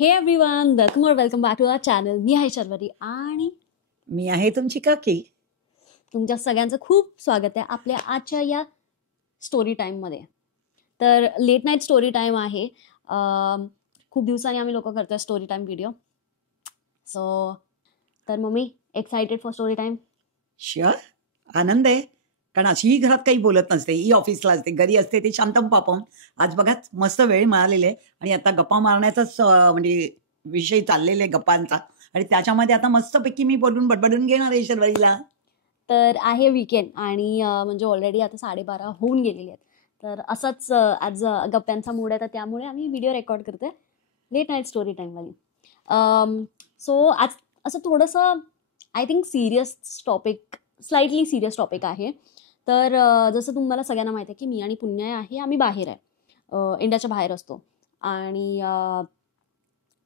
हे everyone, welcome back to our channel. मी आहे शर्वरी आणि मी आहे तुमची काकी. तुमच्या सगळ्यांचं खूप स्वागत आहे आपल्या आजच्या या स्टोरी टाईममध्ये. तर लेट नाईट स्टोरी टाईम आहे. खूप दिवसांनी आम्ही लोक करतोय स्टोरी टाईम व्हिडिओ. सो तर mummy excited for story time? Sure, आनंद आहे. कारण अशीही घरात काही बोलत नसते, ही ऑफिसला असते, घरी असते ते शांतम पापावून. आज बघा मस्त वेळ मिळालेला आहे आणि आता गप्पा मारण्याचाच म्हणजे विषय चाललेला आहे गप्पांचा. आणि त्याच्यामध्ये आता मस्तपैकी मी बोलून बडबडून घेणार आहे शर्वरीला. तर आहे वीकेंड आणि म्हणजे ऑलरेडी आता 12:30 होऊन गेलेली आहेत. तर असंच आज गप्प्यांचा मूड आहे, तर त्यामुळे आम्ही व्हिडिओ रेकॉर्ड करतोय लेट नाईट स्टोरी टाईमवाली. सो आज असं थोडंसं I think serious topic, slightly serious topic आहे. तर जसं तुम्हाला सगळ्यांना माहिती आहे की मी आणि पुण्या आहे, आम्ही बाहेर आहे, इंडियाच्या बाहेर असतो. आणि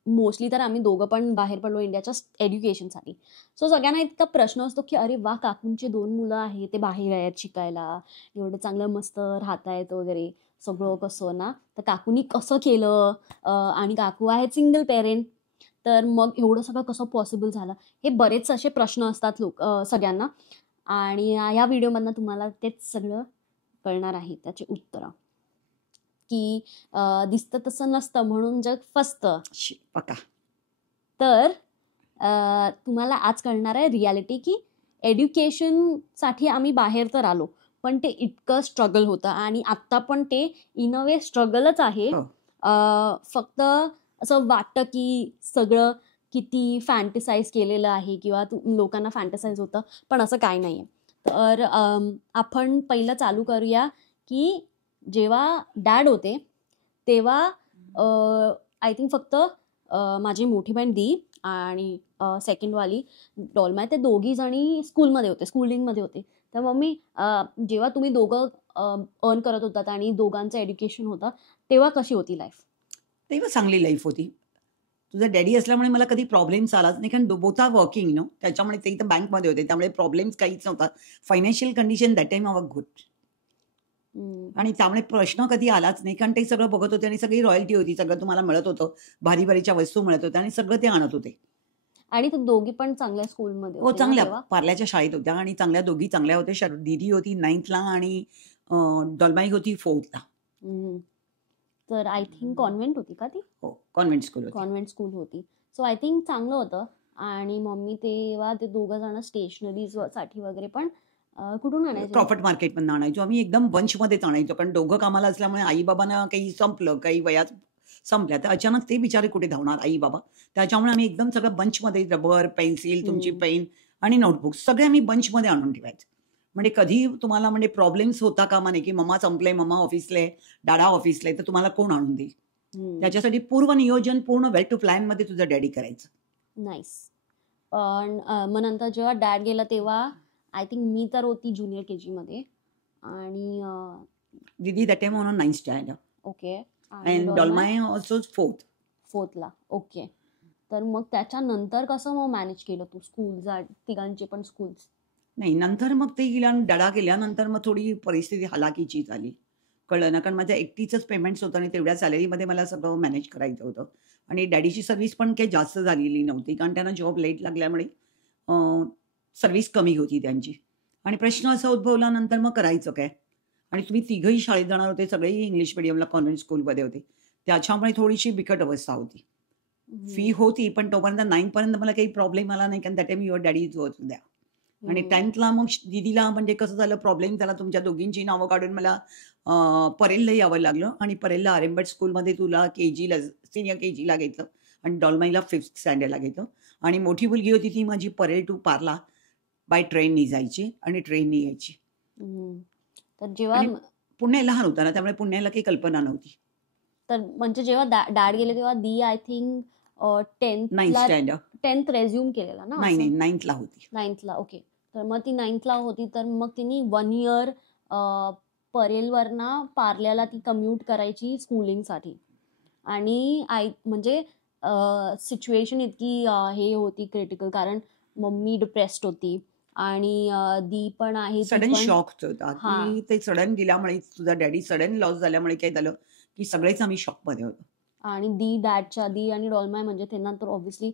मोस्टली तर आम्ही दोघं पण बाहेर पडलो इंडियाच्या एज्युकेशनसाठी. सो सगळ्यांना इतका प्रश्न असतो की अरे वा, काकूंचे 2 मुलं आहेत, ते बाहेर आहेत शिकायला, एवढं चांगलं मस्त राहतायत वगैरे सगळं कसं ना, तर काकूंनी कसं केलं? आणि काकू आहेत सिंगल पेरेंट, तर मग एवढं सगळं कसं पॉसिबल झालं? हे बरेच असे प्रश्न असतात सगळ्यांना. आणि या व्हिडिओमधनं तुम्हाला तेच सगळं कळणार आहे, त्याचे उत्तरं. की दिसतं तसं नसतं म्हणून जग फसतं. पक्का. तर तुम्हाला आज कळणार आहे रियालिटी की एज्युकेशनसाठी आम्ही बाहेर तर आलो, पण ते इतकं स्ट्रगल होतं आणि आत्ता पण ते इन अ वे स्ट्रगलच आहे. फक्त असं वाटतं की सगळं किती फॅन्टिसाइज केलेलं आहे किंवा लोकांना फॅन्टिसाइज होतं, पण असं काय नाही आहे. तर आपण पहिलं चालू करूया की जेव्हा डॅड होते तेव्हा आय थिंक फक्त माझी मोठी बहीण दी आणि सेकंडवाली डॉल्मा, ते दोघी जणी स्कूलमध्ये होते, स्कूलिंगमध्ये होते. तर मम्मी, जेव्हा तुम्ही दोघं अर्न करत होतात आणि दोघांचं एज्युकेशन होतं, तेव्हा कशी होती लाईफ? तेव्हा चांगली लाईफ होती. तुझा डॅडी असल्यामुळे मला कधी प्रॉब्लेम्स आलाच नाही, कारण बोथ आर वर्किंग नो. त्याच्यामुळे ते इथं बँकमध्ये होते, त्यामुळे प्रॉब्लेम्स काहीच नव्हता. Financial condition that time our good. आणि त्यामुळे प्रश्न कधी आलाच नाही, कारण ते सगळं बघत होते आणि सगळी रॉयल्टी होती, सगळं तुम्हाला मिळत होतं, भारी भारीच्या वस्तू मिळत होत्या आणि सगळं ते आणत होते. आणि ते दोघी पण चांगल्या स्कूलमध्ये हो, होते ना चांगल्या तेव्हा? पार्ल्याच्या शाळेत होत्या आणि चांगल्या, दोघी चांगल्या होत्या. दीदी होती 9th आणि डॉल्माई होती 4th. तर आय थिंक कॉन्व्हेंट होती का ती? हो, कॉन्व्हेंट स्कूल होती. कॉन्व्हेंट स्कूल होती. सो आय थिंक चांगलं होतं. आणि मम्मी तेव्हा ते दोघं जण स्टेशनरीज साठी वगैरे पण कुठून आणायचे? प्रॉफिट मार्केटमधून आणायचो आम्ही, एकदम बंचमध्येच आणायचो, कारण दोघं कामाला असल्यामुळे आई बाबांना काही संपलं, काही वयात संपल्या, तर अचानक ते बिचारे कुठे धावणार आई बाबा. त्याच्यामुळे आम्ही एकदम सगळं बंचमध्ये, रबर, पेन्सिल, तुमची पेन आणि नोटबुक सगळे आम्ही बंचमध्ये आणून ठेवायचे. म्हणजे कधी तुम्हाला म्हणजे प्रॉब्लेम्स होता कामा नाही की मम्मा संपले, मम्मा ऑफिसला आहे, डाडा ऑफिसला आहे, तर तुम्हाला कोण आणून देईल? त्याच्यासाठी पूर्व नियोजन पूर्ण वेल टू प्लॅन मध्ये तुझं डॅडी करायचं. नाईस. पण मग नंतर जेव्हा डॅड गेला तेव्हा आय थिंक मी तर होती ज्युनियर KG मध्ये आणि दीदी that time on 9th standard. Okay. And डॉल्माई ऑल्सो 4th. ओके. तर मग त्याच्यानंतर कसं मग मॅनेज केलं तू स्कूल, तिघांचे पण स्कूल्स? नाही, नंतर मग ते डडा गेल्यानंतर मग थोडी परिस्थिती हलाखीची झाली, कळलं ना, कारण माझ्या एकटीचंच पेमेंट्स होतं आणि तेवढ्या सॅलरीमध्ये मला सगळं मॅनेज करायचं होतं. आणि डॅडीची सर्व्हिस पण काही जास्त झालेली नव्हती, कारण त्यांना जॉब लेट लागल्यामुळे सर्व्हिस कमी होती त्यांची. आणि प्रश्न असा उद्भवला नंतर मग करायचं काय? आणि तुम्ही तिघंही शाळेत जाणार होते, सगळेही इंग्लिश मिडियमला कॉन्व्हेंट स्कूलमध्ये होते, त्याच्यामुळे थोडीशी बिकट अवस्था होती. फी होती, पण तोपर्यंत 9th पर्यंत मला काही प्रॉब्लेम आला नाही, कारण that time your daddy is work द्या. आणि 10thला मग दीदीला म्हणजे कसं झालं, प्रॉब्लेम झाला, तुमच्या दोघींची नावं काढून मला परेलला यावं लागलं. आणि परेलला आरेंबट स्कूलमध्ये तुला KGला, सिनियर KGला घेतलं आणि डॉल्माईला 5th स्टँडर्डला घेतलं. आणि मोठी मुलगी होती ती माझी परेल टू पार्ला बाय ट्रेननी जायची आणि ट्रेननी यायची. तर जेव्हा पुणे लहान होता ना, त्यामुळे पुण्याला काही कल्पना नव्हती. तर म्हणजे जेव्हा डॅड गेले तेव्हा दी आय थिंक 10th रेझ्युम केलेला ना? नाही, 9thला होती. 9thला, ओके. तर मग ती 9thला होती, तर मग तिने 1 इयर परेलवरना पार्ल्याला ती कम्युट करायची स्कूलिंगसाठी. आणि म्हणजे सिच्युएशन इतकी हे होती क्रिटिकल, कारण मम्मी डिप्रेस्ड होती आणि दी पण आहे. सडन शॉक होता की ते सडन गेल्यामुळे, तुझा डॅडी सडन लॉस झाल्यामुळे काय झालं की सगळेच आम्ही शॉकमध्ये होतो. आणि दी आणि डॉल्माय म्हणजे त्यांना तर ऑब्व्हियसली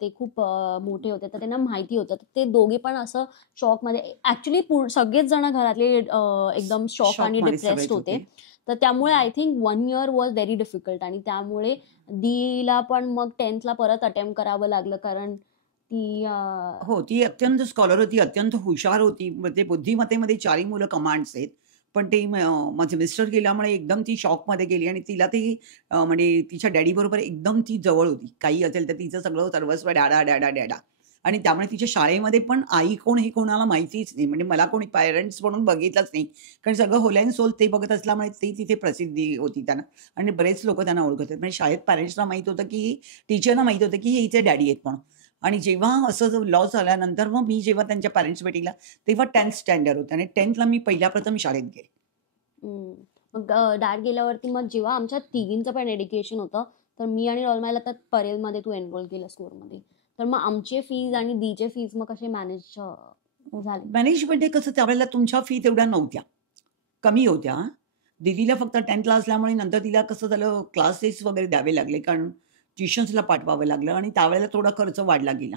ते खूप मोठे होते, तर त्यांना माहिती होतं. तर ते दोघे पण असं शॉकमध्ये ॲक्च्युली सगळेच जण घरातले एकदम शॉक आणि शॉकमध्ये डिप्रेस्ड सगळेच होते. होते. तर त्यामुळे I think 1 year was very difficult आणि त्यामुळे दीला पण मग 10th ला परत अटेम्प्ट करावं लागलं कारण ती हो, ती अत्यंत स्कॉलर होती, अत्यंत हुशार होती. ते बुद्धिमत्तेमध्ये 4ही मुलं कमांड्स आहेत. पण ते माझे मिस्टर गेल्यामुळे एकदम ती शॉकमध्ये गेली आणि तिला ती म्हणजे तिच्या डॅडीबरोबर एकदम ती जवळ होती. काही असेल तर तिचं सगळं सर्वस्व डॅडा, डॅडा, डॅडा. आणि त्यामुळे तिच्या शाळेमध्ये पण आई कोण हे कोणाला माहितीच नाही. म्हणजे मला कोणी पॅरेंट्स म्हणून बघितलंच नाही. कारण सगळं होल अँड सोल ते बघत असल्यामुळे ती तिथे प्रसिद्धी होती त्यांना आणि बरेच लोकं त्यांना ओळखत आहेत. म्हणजे शाळेत पॅरेंट्सना माहीत होतं, की टीचरना माहीत होतं, की हे हिचे डॅडी आहेत म्हणून. आणि जेव्हा असं जो लॉस झाल्यानंतर मग मी जेव्हा त्यांच्या पॅरेंट्स मीटिंगला तेव्हा 10th स्टँडर्ड होतं आणि 10thला मी पहिल्या प्रथम शाळेत गेले. हम्म. मग डॅड गेल्यावरती मग जेव्हा आमच्या तिघींचं पण एज्युकेशन होतं, तर मी आणि डॉल्मायला तर परेलमध्ये तू एनरोल केलं स्कूलमध्ये. तर मग आमचे फीज आणि दीचे फीज मग कसे मॅनेज झाले? मॅनेज म्हणजे कसं त्यावेळेला तुमच्या फी तेवढ्या नव्हत्या. कमी होत्या. दीदीला फक्त 10thला असल्यामुळे नंतर तिला कसं झालं क्लासेस वगैरे द्यावे लागले कारण ट्युशन्सला पाठवावं लागलं आणि त्यावेळेला थोडा खर्च वाढला गेला.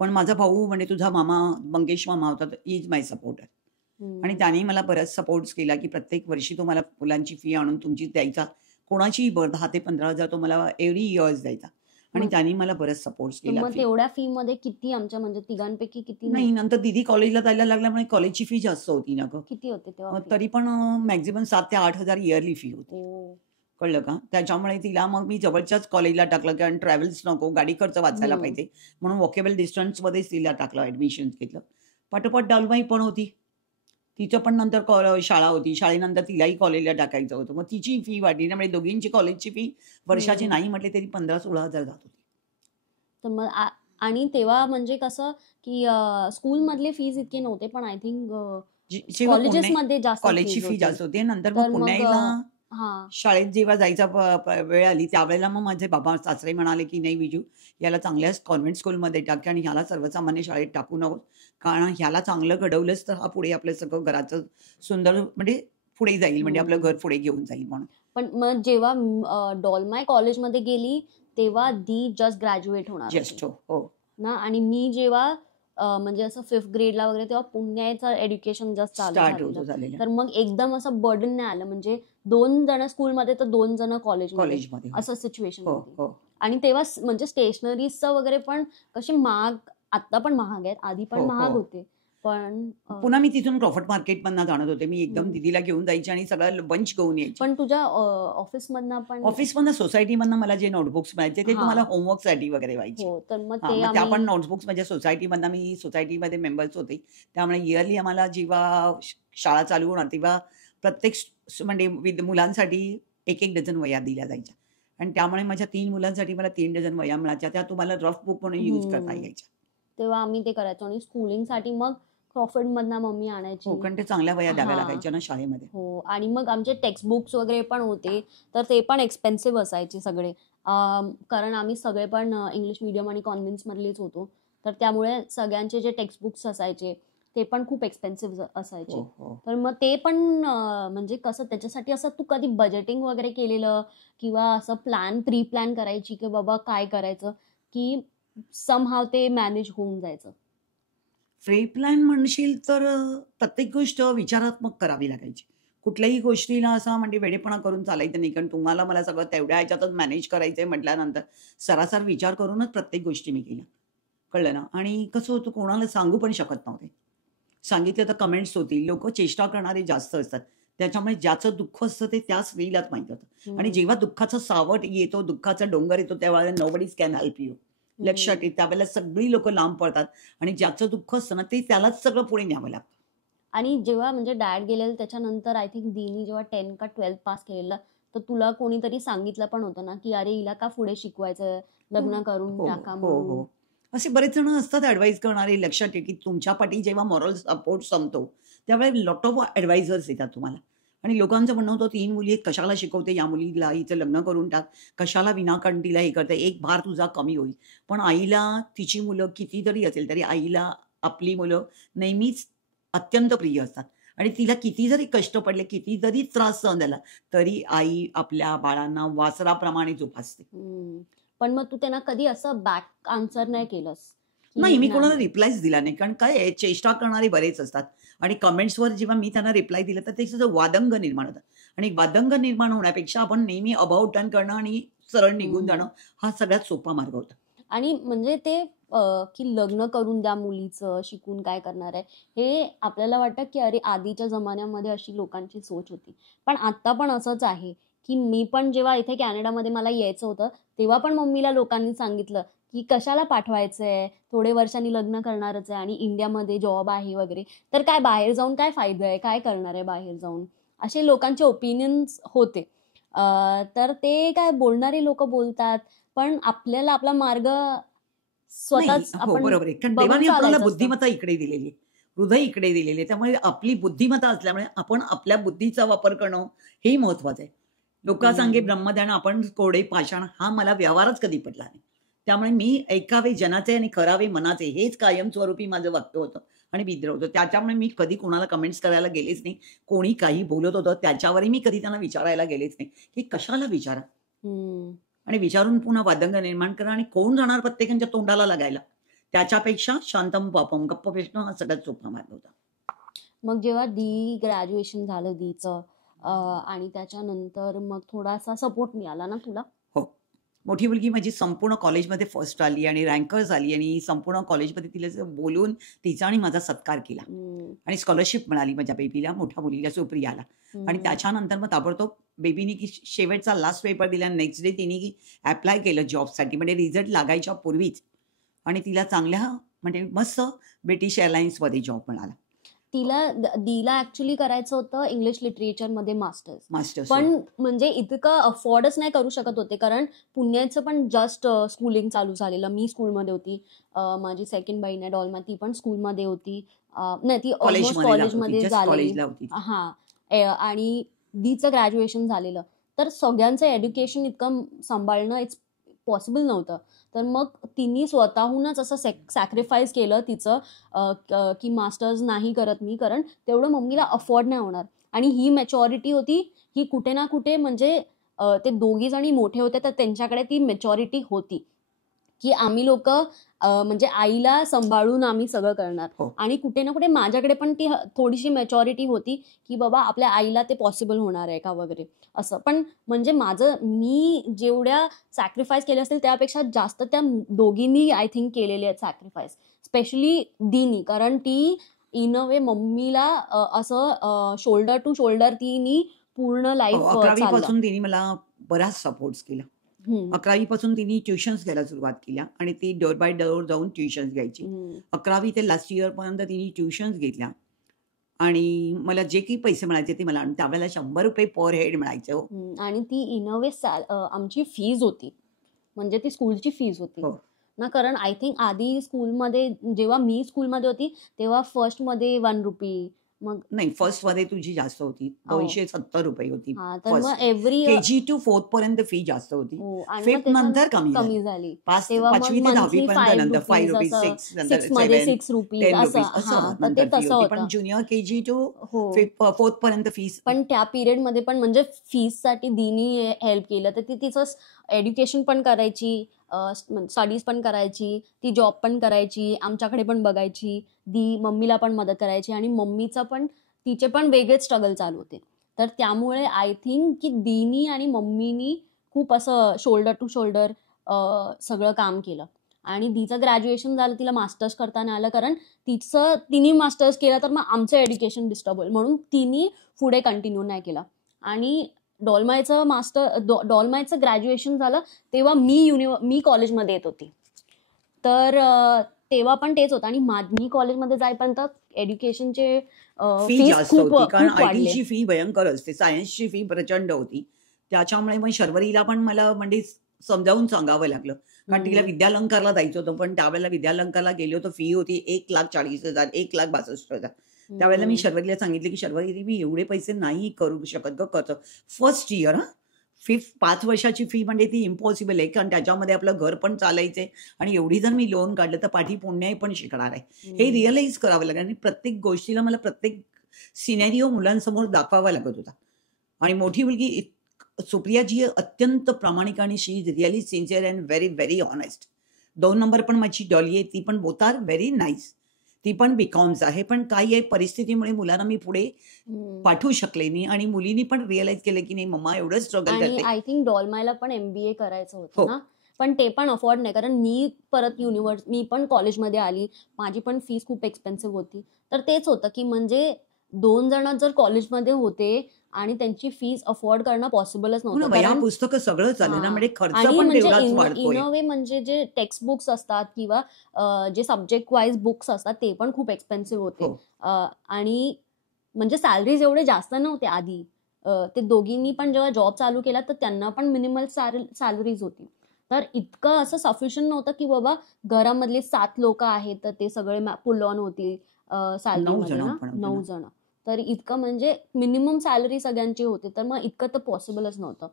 पण माझा भाऊ म्हणजे तुझा मामा मंगेश मामा होता ही इज माय सपोर्टर. आणि हम्म. त्याने मला बराच सपोर्ट्स केला, की प्रत्येक वर्षी तो मला मुलांची फी आणून तुमची द्यायचा. कोणाचीही 10,000 ते 15,000 तो मला एव्हरी इयर्स द्यायचा. आणि मग त्याने मला बरेच सपोर्ट्स तर केला मग फी. तेवढ्या फी मध्ये किती आमच्या म्हणजे तिघांपैकी किती नाही नंतर दीदी कॉलेजला जायला लागल्यामुळे कॉलेजची फी जास्त होती ना गं. किती होते तेव्हा फी? तरी पण मॅक्सिमम 7,000 ते 8,000 इयरली फी होती. ओ. कळलं का? त्याच्यामुळे तिला मग मी जवळच्याच कॉलेजला टाकलं कारण ट्रॅव्हल्स नको, गाडी खर्च वाचायला हम्म. पाहिजे. म्हणून वॉकेबल डिस्टन्समध्येच तिला टाकलं, ॲडमिशन घेतलं. पाठोपाठ डालमाई पण होती. तिचं पण नंतर शाळा होती. शाळेनंतर तिलाही कॉलेजला टाकायचं होतं. मग तिची फी वाढली. त्यामुळे दोघींची कॉलेजची फी वर्षाची हम्म. नाही म्हटले तरी 15,000-16,000 जात होती. तर मग आणि तेव्हा म्हणजे कसं की स्कूलमधले फीज इतके नव्हते, पण आय थिंक जेव्हा कॉलेजेसमध्ये जास्त कॉलेजची फीज फी होती. जास्त होती. नंतर मग तर मग पुण्याला हा. शाळेत जेव्हा जायचा वेळ आली त्यावेळेला मग माझे बाबा सासरे म्हणाले, की "नाही विजू, याला चांगल्याच कॉन्व्हेंट स्कूलमध्ये टाक आणि ह्याला सर्वसामान्य शाळेत टाकू नकोस. कारण ह्याला चांगलं घडवलंच तर हा पुढे आपलं सगळं घराचं सुंदर म्हणजे पुढे जाईल म्हणजे आपलं घर पुढे घेऊन जाईल म्हणून." पण मग जेव्हा डॉल्माय कॉलेजमध्ये गेली तेव्हा दी जस्ट ग्रॅज्युएट होणार होती जस्ट हो. ना, आणि मी जेव्हा म्हणजे असं 5th ग्रेडला वगैरे तेव्हा पुण्याचं एज्युकेशन जस्ट चालू स्टार्ट झालेलं. होतो झालेलं तर मग एकदम असं बर्डन नाही आलं, म्हणजे 2 जण स्कूलमध्ये तर 2 जण कॉलेजमध्ये कॉलेजमध्ये. हो, असं सिच्युएशन हो, होती. हो, आणि तेव्हा म्हणजे स्टेशनरीजचं वगैरे पण कसे महाग, आत्ता पण महाग आहेत, आधी पण हो, महाग हो. होते. पण पुन्हा मी तिथून क्रॉफर्ड मार्केटमधनं जाणत होते. मी एकदम हम्म. दीदीला घेऊन जायची आणि सगळं बंच घेऊन यायची. पण तुझ्या ऑफिसमधनं पण ऑफिसमधनं, सोसायटीमधनं मला जे नोटबुक्स मिळायचे ते हा. तुम्हाला होमवर्कसाठी वगैरे व्हायचे. हो, तर मग हां, ते मग त्या पण आम्ही नोटबुक्स म्हणजे सोसायटीमधनं मी सोसायटीमध्ये मेंबर्स होते. त्यामुळे इयरली आम्हाला जेव्हा शाळा चालू होणार तेव्हा प्रत्येक म्हणजे मुलांसाठी 1-1 डझन वह्या दिल्या जायच्या. आणि त्यामुळे माझ्या 3 मुलांसाठी मला 3 डझन वह्या मिळायच्या. त्या तुम्हाला रफ बुक म्हणून यूज करता यायच्या. तेव्हा आम्ही ते करायचो आणि स्कूलिंगसाठी मग क्रॉफर्डमधनं मम्मी आणायची. हो, कारण ते चांगल्या वह्या द्याव्या हां. लागायच्या ना शाळेमध्ये. हो, आणि मग आमचे टेक्स्ट बुक्स वगैरे पण होते, तर ते पण एक्सपेन्सिव्ह असायचे सगळे. कारण आम्ही सगळे पण इंग्लिश मीडियम आणि कॉन्व्हेंट्समधलेच होतो. तर त्यामुळे सगळ्यांचे जे टेक्स्ट बुक्स असायचे ते पण खूप एक्सपेन्सिव्ह असायचे. हो, हो. तर मग ते पण म्हणजे कसं त्याच्यासाठी असं तू कधी बजेटिंग वगैरे केलेलं किंवा असं प्री प्लॅन करायची की बाबा काय करायचं, की समहाव ते मॅनेज होऊन जायचं? फ्री प्लॅन म्हणशील तर प्रत्येक गोष्ट विचारात्मक करावी लागायची. कुठल्याही गोष्टीला असा म्हणजे वेडेपणा करून चालायचं नाही. कारण तुम्हाला मला सगळं तेवढ्या ह्याच्यातच मॅनेज करायचंय म्हटल्यानंतर सरासर विचार करूनच प्रत्येक गोष्टी मी केल्या. कळलं ना? आणि कसं होतं कोणाला सांगू पण शकत नव्हते. सांगितलं तर कमेंट्स होतील. लोकं चेष्टा करणारे जास्त असतात. त्याच्यामुळे ज्याचं दुःख असतं ते त्या स्त्रीलाच माहीत होतं. आणि जेव्हा दुःखाचा सावट येतो, दुःखाचा डोंगर येतो त्यावेळेला नोबडीज कॅन हेल्प यू. लक्षात ठेव. त्यावेळेला सगळी लोकं लांब पडतात आणि ज्याचं दुःख असतं ना ते त्यालाच सगळं पुढे न्यावं लागतं. आणि जेव्हा म्हणजे डॅड गेलेलं त्याच्यानंतर आय थिंक दीनी जेव्हा 10 का 12 पास केलेलं, तर तुला कोणीतरी सांगितलं पण होतं ना, की "अरे हिला का पुढे शिकवायचं? लग्न करून हो, टाका" हो, म्हणून. हो. असे बरेच जण असतात ॲडवाईस करणारे. लक्षात ठेव, की तुमच्या पाठी जेव्हा मॉरल सपोर्ट संपतो, त्यावेळेला लॉट ऑफ ॲडवायझर्स येतात तुम्हाला. आणि लोकांचं म्हणणं होतं, 3 मुली आहेत, कशाला शिकवते या मुलीला, हिचं लग्न करून टाक. कशाला विनाकारण तिला हे करते, एक भार तुझा कमी होईल. पण आईला तिची मुलं कितीतरी असेल, तरी आईला आपली मुलं नेहमीच अत्यंत प्रिय असतात. आणि तिला किती जरी कष्ट पडले, किती जरी त्रास सहन झाला, तरी आई आपल्या बाळांना वासराप्रमाणे जोपासते. पण मग तू त्यांना कधी असं बॅक आन्सर नाही केलंस नाही, की मी कोणाला नाही? रिप्लायच दिला नाही. कारण काय आहे, चेष्टा करणारे बरेच असतात आणि कमेंट्सवर जेव्हा मी त्यांना रिप्लाय दिला, तर ते सुद्धा वादंग निर्माण होतात आणि वादंग निर्माण होण्यापेक्षा आपण नेहमी अबाउट टर्न करणं आणि सरळ निघून जाणं, हा सगळ्यात सोपा मार्ग होता. आणि म्हणजे ते की लग्न करून द्या मुलीचं, शिकून काय करणार आहे, हे आपल्याला वाटतं की अरे आधीच्या जमान्यामध्ये अशी लोकांची सोच होती. पण आत्ता पण असंच आहे की मी पण जेव्हा इथे कॅनडामध्ये मला यायचं होतं, तेव्हा पण मम्मीला लोकांनी सांगितलं की कशाला पाठवायचंय, थोडे वर्षांनी लग्न करणारच आहे आणि इंडियामध्ये जॉब आहे वगैरे, तर काय बाहेर जाऊन काय फायदा आहे, काय करणार आहे बाहेर जाऊन, असे लोकांचे ओपिनियन्स होते. तर ते काय बोलणारे लोक बोलतात, पण आपल्याला आपला मार्ग नाही, स्वतःच हो, आपण बरोबर आहे. कारण बघून देवाने आपल्याला चालायचं असतं. बुद्धिमत्ता इकडे दिलेली आहे. हृदय इकडे दिलेले आहे. त्यामुळे आपली बुद्धिमत्ता असल्यामुळे आपण आपल्या बुद्धीचा वापर करणं हेही महत्वाचं आहे. लोकांसांगे हम्म. ब्रह्मज्ञान, आपण कोरडे पाषाण, हा मला व्यवहारच कधी पटला नाही. त्यामुळे मी ऐकावे जनाचे आणि करावे मनाचे, हेच कायमस्वरूपी माझं वाक्य होतं आणि विद्र होतं. त्याच्यामुळे मी कधी कोणाला कमेंट्स करायला गेलेच नाही. कोणी काही बोलत होतं त्याच्यावरही मी कधी त्यांना विचारायला गेलेच नाही, की कशाला विचारा? हम्म. आणि विचारून पुन्हा वादंग निर्माण करा आणि कोण जाणार प्रत्येकाच्या तोंडाला लागायला. त्याच्यापेक्षा शांतम पापम, गप्प बसणं हा सगळ्यात सोपा मार्ग होता. मग जेव्हा ग्रॅज्युएशन झालं दीचं, आणि त्याच्यानंतर मग थोडासा सपोर्ट मिळाला ना तुला? हो. मोठी मुलगी माझी संपूर्ण कॉलेजमध्ये फर्स्ट आली आणि रँकर्स आली आणि संपूर्ण कॉलेजमध्ये तिला असं बोलून तिचा आणि माझा सत्कार केला हम्म. आणि स्कॉलरशिप मिळाली माझ्या बेबीला, मोठ्या मुलीला सुप्रियाला. आणि हम्म. त्याच्यानंतर मग ताबडतोब बेबीनी की शेवटचा लास्ट पेपर दिला. नेक्स्ट डे तिने की ॲप्लाय केलं जॉबसाठी, म्हणजे रिझल्ट लागायच्या पूर्वीच. आणि तिला चांगल्या, म्हणजे मस्त ब्रिटिश एअरलाइन्समध्ये जॉब मिळाला. दीला ऍक्च्युली करायचं होतं इंग्लिश लिटरेचरमध्ये मास्टर्स. मास्टर्स. पण म्हणजे इतकं अफोर्डच नाही करू शकत होते, कारण पुण्याचं पण जस्ट स्कूलिंग चालू झालेलं. मी स्कूलमध्ये होती, माझी सेकंड बहीण आहे डॉल्मा, ती पण स्कूलमध्ये होती. नाही, ती ऑलमोस्ट कॉलेजमध्ये होती, कॉलेजमध्ये जस्ट झालेली. कॉलेजला होती ती. हां. आणि दीचं ग्रॅज्युएशन झालेलं. तर सगळ्यांचं एज्युकेशन इतकं सांभाळणं इट्स पॉसिबल नव्हतं. तर मग तिने स्वतःहूनच असं सॅक्रिफाईस केलं तिचं, की मास्टर्स नाही करत मी, कारण तेवढं मम्मीला अफोर्ड नाही होणार. आणि ही मॅच्युरिटी होती, ही कुठे ना कुठे म्हणजे ते दोघी जणी मोठे होते, तर त्यांच्याकडे ती मॅच्युरिटी होती की आम्ही लोक म्हणजे आईला सांभाळून आम्ही सगळं करणार. हो. आणि कुठे ना कुठे माझ्याकडे पण ती थोडीशी मॅच्युरिटी होती की बाबा आपल्या आईला ते पॉसिबल होणार आहे का वगैरे असं. पण म्हणजे मी जेवढ्या सॅक्रिफाईस केले असतील त्यापेक्षा जास्त त्या दोघींनी आय थिंक केलेले आहेत सॅक्रिफाईस, स्पेशली दीनी, कारण ती इन अ वे मम्मीला असं शोल्डर टू शोल्डर तिने पूर्ण लाईफ 11वी चाललं. पासून तिने मला बराच सपोर्ट केला. 11वी पासून तिने ट्युशन्स घ्यायला सुरुवात केल्या आणि ती डोर बाय डोर जाऊन ट्युशन्स घ्यायची. 11वी ते लास्ट इयर पर्यंत तिने ट्युशन्स घेतल्या आणि मला जे काही पैसे मिळायचे ते मला, आणि त्यावेळेला ₹100 पर हेड मिळायचे. हो. आणि ती इन अ वे आमची फीज होती, म्हणजे ती स्कूलची फीज होती हो. ना. कारण आय थिंक आधी स्कूलमध्ये, जेव्हा मी स्कूलमध्ये होती तेव्हा फर्स्टमध्ये ₹1, मग नाही, फर्स्ट मध्ये तुझी जास्त होती, हो. ₹270 होती. हा, तर मग एव्हरी केजी टू 4th पर्यंत फी जास्त होती. हो, आणि मग फिफ्थ नंतर कमी कमी झाली. झाली. 5 तेव्हा मग 5वी ते 10वी मंथली पर्यंत नंतर ₹5 ₹5, असं, 6 नंतर 6 मध्ये 7, ₹6 10 असं. रुपीज असं हा, तर ते नंतर फी तसं होती. पण होतं. ज्युनियर केजी टू हो. 4th पर्यंत फीस. पण त्या पिरियडमध्ये पण म्हणजे फीससाठी दीनी हेल्प केलं, तर ती तिचं एज्युकेशन पण करायची, स्टडीज पण करायची, ती जॉब पण करायची, आमच्याकडे पण बघायची, दी मम्मीला पण मदत करायची, आणि मम्मीचं पण तिचे पण वेगळेच स्ट्रगल चालू होते. तर त्यामुळे आय थिंक की दीनी आणि मम्मीनी खूप असं शोल्डर टू शोल्डर सगळं काम केलं. आणि दीचं ग्रॅज्युएशन झालं, तिला मास्टर्स करताना आलं, कारण तिने मास्टर्स केलं तर मग आमचं एज्युकेशन डिस्टर्ब होईल, म्हणून तिने पुढे कंटिन्यू नाही केलं. आणि डॉल्मायचं ग्रॅज्युएशन झालं तेव्हा मी कॉलेजमध्ये येत होती, तर तेव्हा पण तेच होतं. आणि मी कॉलेजमध्ये जाईपर्यंत एज्युकेशनचे फी फीस जास्त खूप होती, कारण खूप वाढले. आयटीची फी भयंकर असते, सायन्सची फी प्रचंड होती. त्याच्यामुळे मग शर्वरीला पण मला म्हणजे समजावून सांगावं लागलं, कारण तिला विद्यालंकारला जायचं होतं. पण त्यावेळेला विद्यालंकारला गेलो होतो, फी होती 1,40,000, 1,62,000. त्यावेळेला मी शर्वरीला सांगितलं की शर्वरी, मी एवढे पैसे नाही करू शकत ग खर्च. फर्स्ट इयर 5 वर्षाची फी म्हणजे ती इम्पॉसिबल आहे, कारण त्याच्यामध्ये आपलं घर पण चालायचंय आणि एवढी जर मी लोन काढलं तर पाठी पुण्य पण शिकणार आहे. हे रिअलाइज करावं लागेल. आणि प्रत्येक गोष्टीला मला प्रत्येक सिनेरिओ मुलांसमोर दाखवावा लागत होता. आणि मोठी मुलगी सुप्रिया जी अत्यंत प्रामाणिक आणि she is really sincere and very very honest. 2 number पण माझी डॉली आहे, ती पण बोथ आर व्हेरी नाईस. ती पण बीकॉम्स आहे. पण काही आहे परिस्थितीमुळे मुलांना मी पुढे पाठवू शकले नाही आणि मुलींनी पण रिअलाइज केलं की नाही मम्मा एवढं स्ट्रगल आणि करते. आय थिंक डॉलमायला पण MBA करायचं होतं हो. ना, पण ते पण अफोर्ड नाही, कारण मी परत मी पण कॉलेजमध्ये आली, माझी पण फीस खूप एक्सपेन्सिव्ह होती. तर तेच होतं की म्हणजे 2 जण जर कॉलेजमध्ये होते आणि त्यांची फीस अफोर्ड करणं पॉसिबलच हो ना, नव्हतं, वह्या कारण पुस्तकं सगळं चालेल ना, हां. म्हणजे खर्च आणि पण म्हणजे तेवढाच इन वाढतोय. अ वे म्हणजे जे टेक्स्ट बुक्स असतात किंवा जे सब्जेक्ट वाईज बुक्स असतात ते पण खूप एक्सपेन्सिव्ह होते. हो. आणि म्हणजे सॅलरीज एवढे जास्त नव्हते आधी. ते दोघींनी पण जेव्हा जॉब चालू केला तर त्यांना पण मिनिमल सॅलरीज होती. तर इतकं असं सफिशियंट नव्हतं की बाबा घरामधली 7 लोकं आहेत तर ते सगळे पुल ऑन होतील 9 सॅलरीमध्ये जण ना, आपण होतो 9 ना. जण. तर इतकं म्हणजे मिनिमम सॅलरी सगळ्यांची होती. तर मग इतकं तर पॉसिबलच नव्हतं.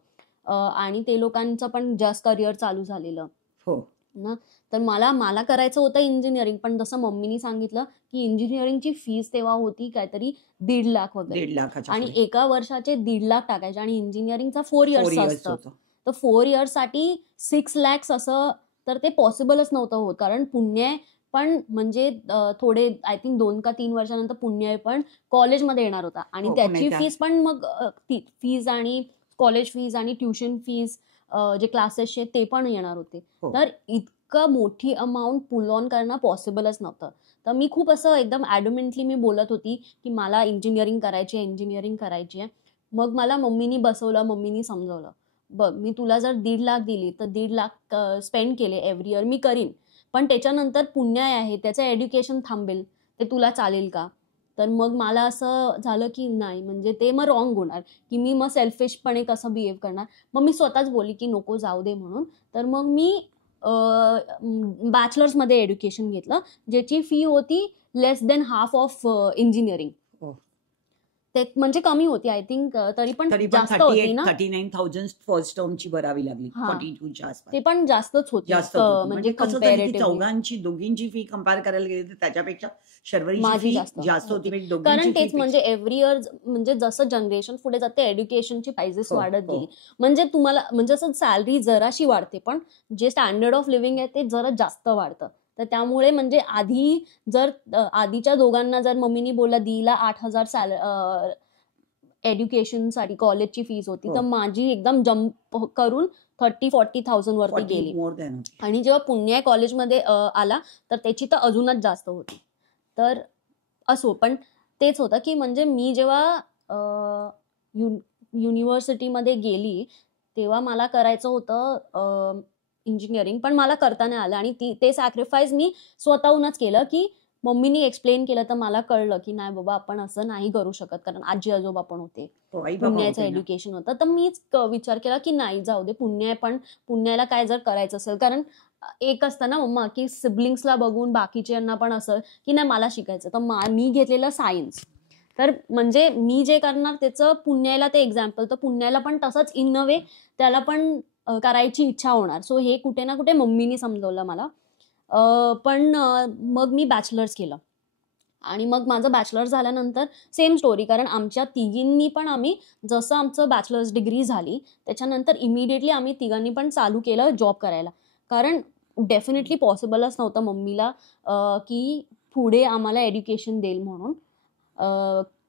आणि ते लोकांचं पण जस्ट करिअर चालू झालेलं हो. ना. तर मला करायचं होतं इंजिनिअरिंग, पण जसं मम्मीनी सांगितलं की इंजिनिअरिंगची फीस तेव्हा होती काहीतरी 1.5 लाख वगैरे. 1.5 लाखाच्या आणि पुढे. एका वर्षाचे 1.5 लाख टाकायचे आणि इंजिनिअरिंगचा 4 4 इयर्सचं इयर्स असतं. होतं. तर 4 इयर्ससाठी 6 लॅक्स असं तर ते पॉसिबलच नव्हतं होत. कारण पुणे पण म्हणजे थोडे आय थिंक 2 का 3 वर्षानंतर पुणे पण कॉलेजमध्ये येणार होता आणि हो, त्याची पुण्याच्या फीस पण मग फीज आणि कॉलेज फीज आणि ट्युशन फीज जे क्लासेसचे ते पण येणार होते. हो. तर इतकं मोठी अमाऊंट पुल ऑन करणं पॉसिबलच नव्हतं. तर मी खूप असं एकदम ॲडमेंटली मी बोलत होती की मला इंजिनिअरिंग करायची आहे. मग मला मम्मीनी बसवलं, मम्मीनी समजवलं. बघ मी तुला जर 1.5 लाख दिली तर 1.5 लाख स्पेंड केले एव्हरी इयर मी करीन. पण त्याच्यानंतर पुण्य आहे, त्याचं एज्युकेशन थांबेल. ते तुला चालेल का? तर मग मला असं झालं की नाही, म्हणजे ते मग रॉंग होणार की मी मग सेल्फिशपणे कसं बिहेव करणार. मग मी स्वतःच बोलली की नको जाऊ दे म्हणून. तर मग मी बॅचलर्समध्ये एज्युकेशन घेतलं, ज्याची फी होती less than half of engineering. हो. ते म्हणजे कमी होती आय थिंक, तरी पण तरी पण जास्त होती 38 ना. 39,000 फर्स्ट टर्मची भरावी लागली. हां. 42च्या आसपास. ते पण जास्तच होती जास्तच होती. म्हणजे म्हणजे कसं झालं की कंपॅरेटिव्हली दोघींची फी कंपेअर करायला गेली तर त्याच्यापेक्षा शर्वरीची माझी फी जास्त जास्त होती. होती. म्हणजे कारण दोघींची तेच फी म्हणजे एव्हरी इयर म्हणजे जसं जनरेशन पुढे जाते एज्युकेशनची प्राइसेस हो, वाढत हो. गेली. म्हणजे तुम्हाला म्हणजे असं सॅलरी जराशी वाढते, पण जे स्टँडर्ड ऑफ लिव्हिंग आहे ते जरा जास्त वाढतं. तर त्यामुळे म्हणजे आधी जर आधीच्या दोघांना जर मम्मीनी बोललं दीला 8,000 एज्युकेशनसाठी कॉलेजची फीस होती, हो. तर माझी एकदम जंप करून 30,000-40,000 वरती 40 गेली. मोर दॅन होती. आणि जेव्हा पुणे कॉलेजमध्ये आला तर त्याची तर अजूनच जास्त होती. तर असो, पण तेच होतं की म्हणजे मी जेव्हा युनिव्हर्सिटीमध्ये गेली तेव्हा मला करायचं होतं इंजिनिअरिंग, पण मला करता नाही आलं आणि ते सॅक्रिफाईस मी स्वतःहूनच केलं की मम्मीनी एक्सप्लेन केलं तर मला कळलं की नाही बाबा आपण असं नाही करू शकत, कारण आजी आजोबा पण होते, हो, आई बाबा पुण्याचं होते ना. एज्युकेशन होतं. तर मीच विचार केला की नाही जाऊ दे, पुण्याला काय जर करायचं असेल, कारण एक असतं ना मम्मा की सिबलिंग्सला बघून बाकीच्यांना पण असं की नाही मला शिकायचं. तर मी घेतलेलं सायन्स. तर म्हणजे मी जे करणार त्याचं पुण्याला ते एक्झाम्पल, तर पुण्याला पण तसंच इन अ वे त्याला पण करायची इच्छा होणार. सो हे कुठे ना कुठे मम्मीनी समजवलं मला. पण मग मी बॅचलर्स केलं आणि मग माझं बॅचलर्स झाल्यानंतर सेम स्टोरी, कारण आमच्या तिघींनी पण आम्ही जसं आमचं बॅचलर्स डिग्री झाली त्याच्यानंतर इमिडिएटली आम्ही तिघांनी पण चालू केलं जॉब करायला. कारण डेफिनेटली पॉसिबलच नव्हतं मम्मीला की पुढे आम्हाला एज्युकेशन देईल म्हणून.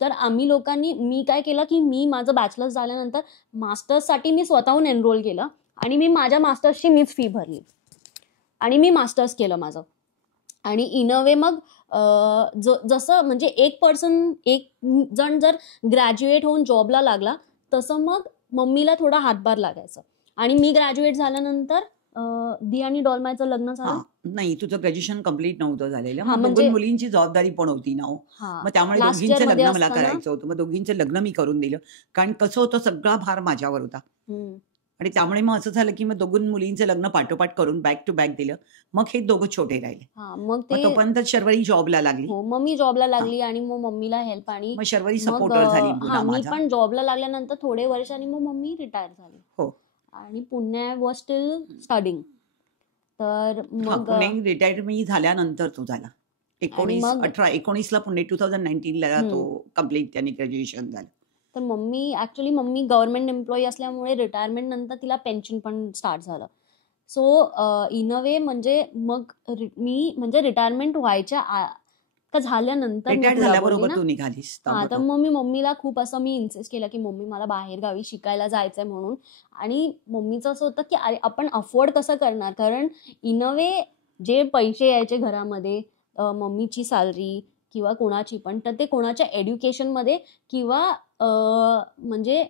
तर मी काय केलं की मी माझं बॅचलर्स झाल्यानंतर मास्टर्ससाठी मी स्वतःहून एनरोल केलं आणि मी माझ्या मास्टर्सची मीच फी भरली आणि मी मास्टर्स केलं माझं. आणि इन अ वे मग जसं म्हणजे एक जण जर ग्रॅज्युएट होऊन जॉबला लागला तसं मग मम्मीला थोडा हातभार लागायचा. आणि मी ग्रॅज्युएट झाल्यानंतर दी आणि डॉलमायचं लग्न झालं. हां. नाही, तुझं ग्रॅज्युएशन कंप्लीट नव्हतं झालेलं. हां, मग म्हणजे दोघी मुलींची जबाबदारी पण होती ना हो. हां, मग त्यामुळे लास्ट दोघींचं इयरमध्ये लग्न मला असताना करायचं होतं. मग दोघींचं लग्न मी करून दिलं. कारण कसं होतं सगळा भार माझ्यावर होता. आणि त्यामुळे मग असं झालं की मग दोघी मुलींचं लग्न पाठोपाठ करून बॅक टू बॅक दिलं. मग हे दोघं छोटे राहिले. हां, मग मग ते तोपर्यंत शर्वरी जॉबला लागली. हो, मग मी जॉबला हां. लागली आणि मग मम्मीला हेल्प आणि मग शर्वरी मग सपोर्टर झाली पुन्हा हां, मी माझा. पण जॉबला लागल्यानंतर थोडे वर्षांनी मग मम्मी रिटायर झाली हो. आणि पुणे वॉज स्टील स्टडिंग. तर हां, मग पुणे रिटायर्ड मी झाल्यानंतर तो झाला. आणि मग 19ला पुणे 2019ला तो हम्म. कम्प्लीट त्यांनी ग्रॅज्युएशन झालं. तर मम्मी गव्हर्नमेंट एम्प्लॉई असल्यामुळे रिटायरमेंट नंतर तिला पेन्शन पण स्टार्ट झालं. सो इन अ वे म्हणजे मग मी म्हणजे रिटायरमेंट का झाल्यानंतर मी रिटायर्ड तुला बोलली झाल्याबरोबर ना. तू निघालीस हा, तर ताबडतोब. मग मी मम्मीला खूप असं मी इन्सिस्ट केलं की मम्मी मला बाहेर गावी शिकायला जायचंय म्हणून. आणि मम्मीचं असं होतं की अरे आपण अफोर्ड कसं करणार, कारण इन अ वे जे पैसे यायचे घरामध्ये, मम्मीची सॅलरी किंवा कोणाची पण, तर ते कोणाच्या एड्युकेशनमध्ये किंवा म्हणजे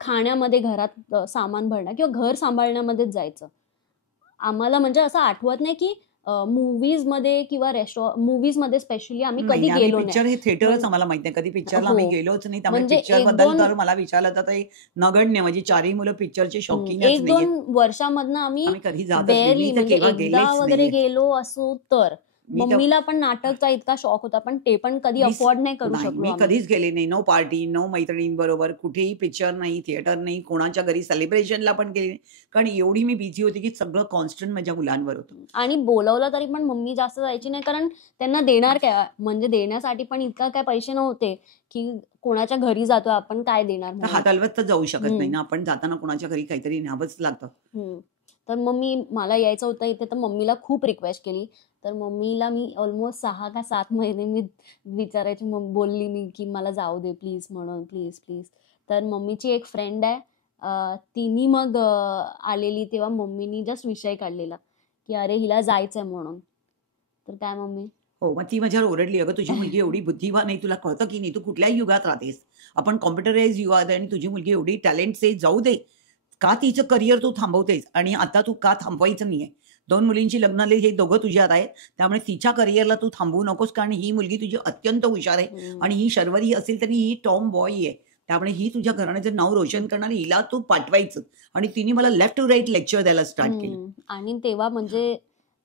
खाण्यामध्ये, घरात सामान भरणं किंवा घर सांभाळण्यामध्येच जायचं. आम्हाला म्हणजे असं आठवत नाही की मूवीज मध्ये किंवा मूवीज मध्ये स्पेशली आम्ही नाही कधी आम्ही गेलो नाही. पिक्चर हे थिएटरच म्हण- आम्हाला माहित नाही, कधी पिक्चरला आम्ही हो, गेलोच नाही. त्यामुळे म्हणजे पिक्चर बद्दल 1-2 तर मला विचारलं तर ते नगण्य. माझी 4ही मुलं पिक्चरची शौकीनच नाहीयेत. 1-2 वर्षामधनं आम्ही आम्ही कधी जातच नाही. बेअरली मी तर म्हणजे केव्हा एकदा गेलेच वगैरे नाहीये. गेलो असो तर. मी तर मम्मीला पण नाटकचा इतका शौक होता, पण ते पण कधी मी अफोर्ड नाही करू नाही, शकलो मी आम्ही. कधीच गेले नाही. नो पार्टी, नो मैत्रिणींबरोबर कुठेही पिक्चर नाही, थिएटर नाही, कोणाच्या घरी सेलिब्रेशनला पण गेले नाही. कारण एवढी मी बिझी होती की सगळं कॉन्स्टंट माझ्या मुलांवर होतं. आणि बोलवलं तरी पण मम्मी जास्त जायची नाही, कारण त्यांना देणार काय, म्हणजे देण्यासाठी पण इतका काय पैसे नव्हते की कोणाच्या घरी जातो आपण काय देणार तर म्हणून. हात हलवत तर जाऊ शकत नाही हम्म. ना आपण. जाताना कोणाच्या घरी काहीतरी न्यावंच लागतं. तर मम्मी मला यायचं होतं इथे, तर मम्मीला खूप रिक्वेस्ट केली. तर मम्मीला मी ऑलमोस्ट 6 का 7 महिने मी विचारायची, बोलली मी की मला जाऊ दे प्लीज म्हणून, प्लीज प्लीज. तर मम्मीची एक फ्रेंड आहे, तिने मग आलेली तेव्हा मम्मीनी जस्ट विषय काढलेला की अरे हिला जायचंय म्हणून. तर काय मम्मी, हो, मग ती माझ्यावर ओरडली, "अगं तुझी मुलगी एवढी बुद्धिवान आहे, तुला कळतं की नाही? तू कुठल्याही युगात राहतेस. आपण कॉम्प्युटराइज युगात आहे आणि तुझी मुलगी एवढी टॅलेंट्स आहे, जाऊ दे. का तिचं करिअर तू थांबवतेस? आणि आता तू का थांबवायचं नाहीये? 2 मुलींची लग्न झाली, हे दोघं तुझ्यात आहेत. त्यामुळे तिच्या करिअरला तू थांबवू नकोस, कारण ही मुलगी तुझी अत्यंत हुशार आहे आणि ही शर्वरी असेल तरी ही टॉम बॉय आहे. त्यामुळे ही तुझ्या घराण्याचं नाव रोशन करणार, हिला तू पाठवायचं." आणि तिने मला लेफ्ट टू राइट लेक्चर द्यायला स्टार्ट केलं. आणि तेव्हा म्हणजे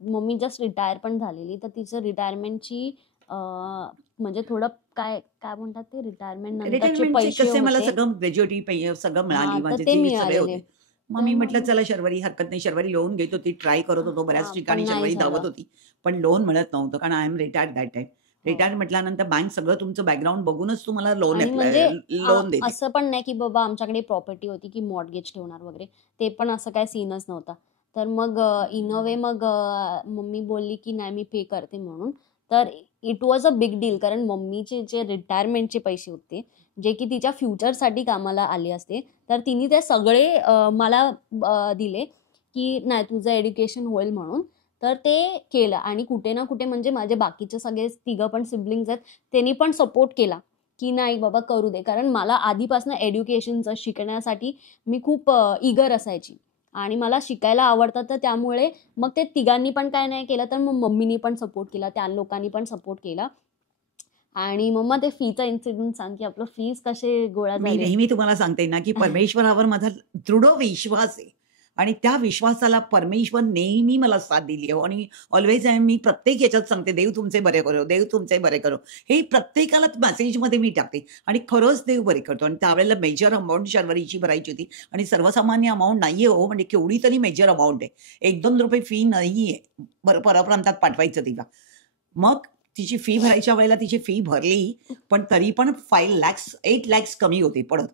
मम्मी जस्ट रिटायर पण झालेली, तर तिचं रिटायरमेंटची म्हणजे थोडं काय काय म्हणतात ते, रिटायरमेंट नंतरचे रिटायरमेंटचे पैसे कसे मला होते. सगळं ग्रॅज्युएटी सगळं मिळाली. हा, तर माझे ते जे सगळे मिळालेले. होते. मग तर मी म्हटलं मग चला शर्वरी हरकत नाही. शर्वरी लोन घेत होती, ट्राय करत होतो. बऱ्याच पण ठिकाणी नाही शर्वरी धावत झालं. होती. पण लोन मिळत नव्हतं, कारण I am retired that time. हो. रिटायर म्हटल्यानंतर बँक सगळं तुमचं बॅकग्राऊंड बघूनच तुम्हाला लोन आणि म्हणजे लोन देते. असं पण नाही की बाबा आमच्याकडे प्रॉपर्टी होती की मॉर्टगेज ठेवणार वगैरे, ते पण असं काय सीनच नव्हता. तर मग इन अ वे मग मम्मी बोलली की नाही मी पे करते म्हणून. तर it was a big deal, कारण मम्मीचे जे रिटायरमेंटचे पैसे होते, जे की तिच्या फ्युचरसाठी कामाला आले असते, तर तिने ते सगळे मला दिले की नाही तुझं एज्युकेशन होईल म्हणून. तर ते केलं. आणि कुठे ना कुठे म्हणजे माझे बाकीचे सगळे 3 पण सिबलिंग्स आहेत, त्यांनी पण सपोर्ट केला की नाही बाबा करू दे, कारण मला आधीपासून एज्युकेशनचं शिकण्यासाठी मी खूप इगर असायची आणि मला शिकायला आवडतं. तर त्यामुळे मग ते तिघांनी पण काय नाही केलं, तर मग मम्मीनी पण सपोर्ट केला, त्या लोकांनी पण सपोर्ट केला. आणि मग ते फीचा इन्सिडेंट सांग की आपलं फीज कसे गोळा मी झाले. नेहमी तुम्हाला सांगते ना, की परमेश्वरावर माझा दृढ विश्वास आहे आणि त्या विश्वासाला परमेश्वर नेहमी मला साथ दिली आहे आणि ऑल्वेज मी प्रत्येक ह्याच्यात सांगते, "देव तुमचे बरे करो, देव तुमचे बरे करो." हे प्रत्येकाला मेसेजमध्ये मी टाकते आणि खरंच देव बरे करतो. आणि त्यावेळेला मेजर अमाउंट शर्वरीची भरायची होती आणि सर्वसामान्य अमाउंट नाहीये हो, म्हणजे केवढी तरी मेजर अमाउंट आहे. ₹1-2 फी नाहीये. परप्रांतात पाठवायचं तिला. मग तिची फी भरायच्या वेळेला तिची फी भरली, पण तरी पण 8 लाख कमी होते पडत.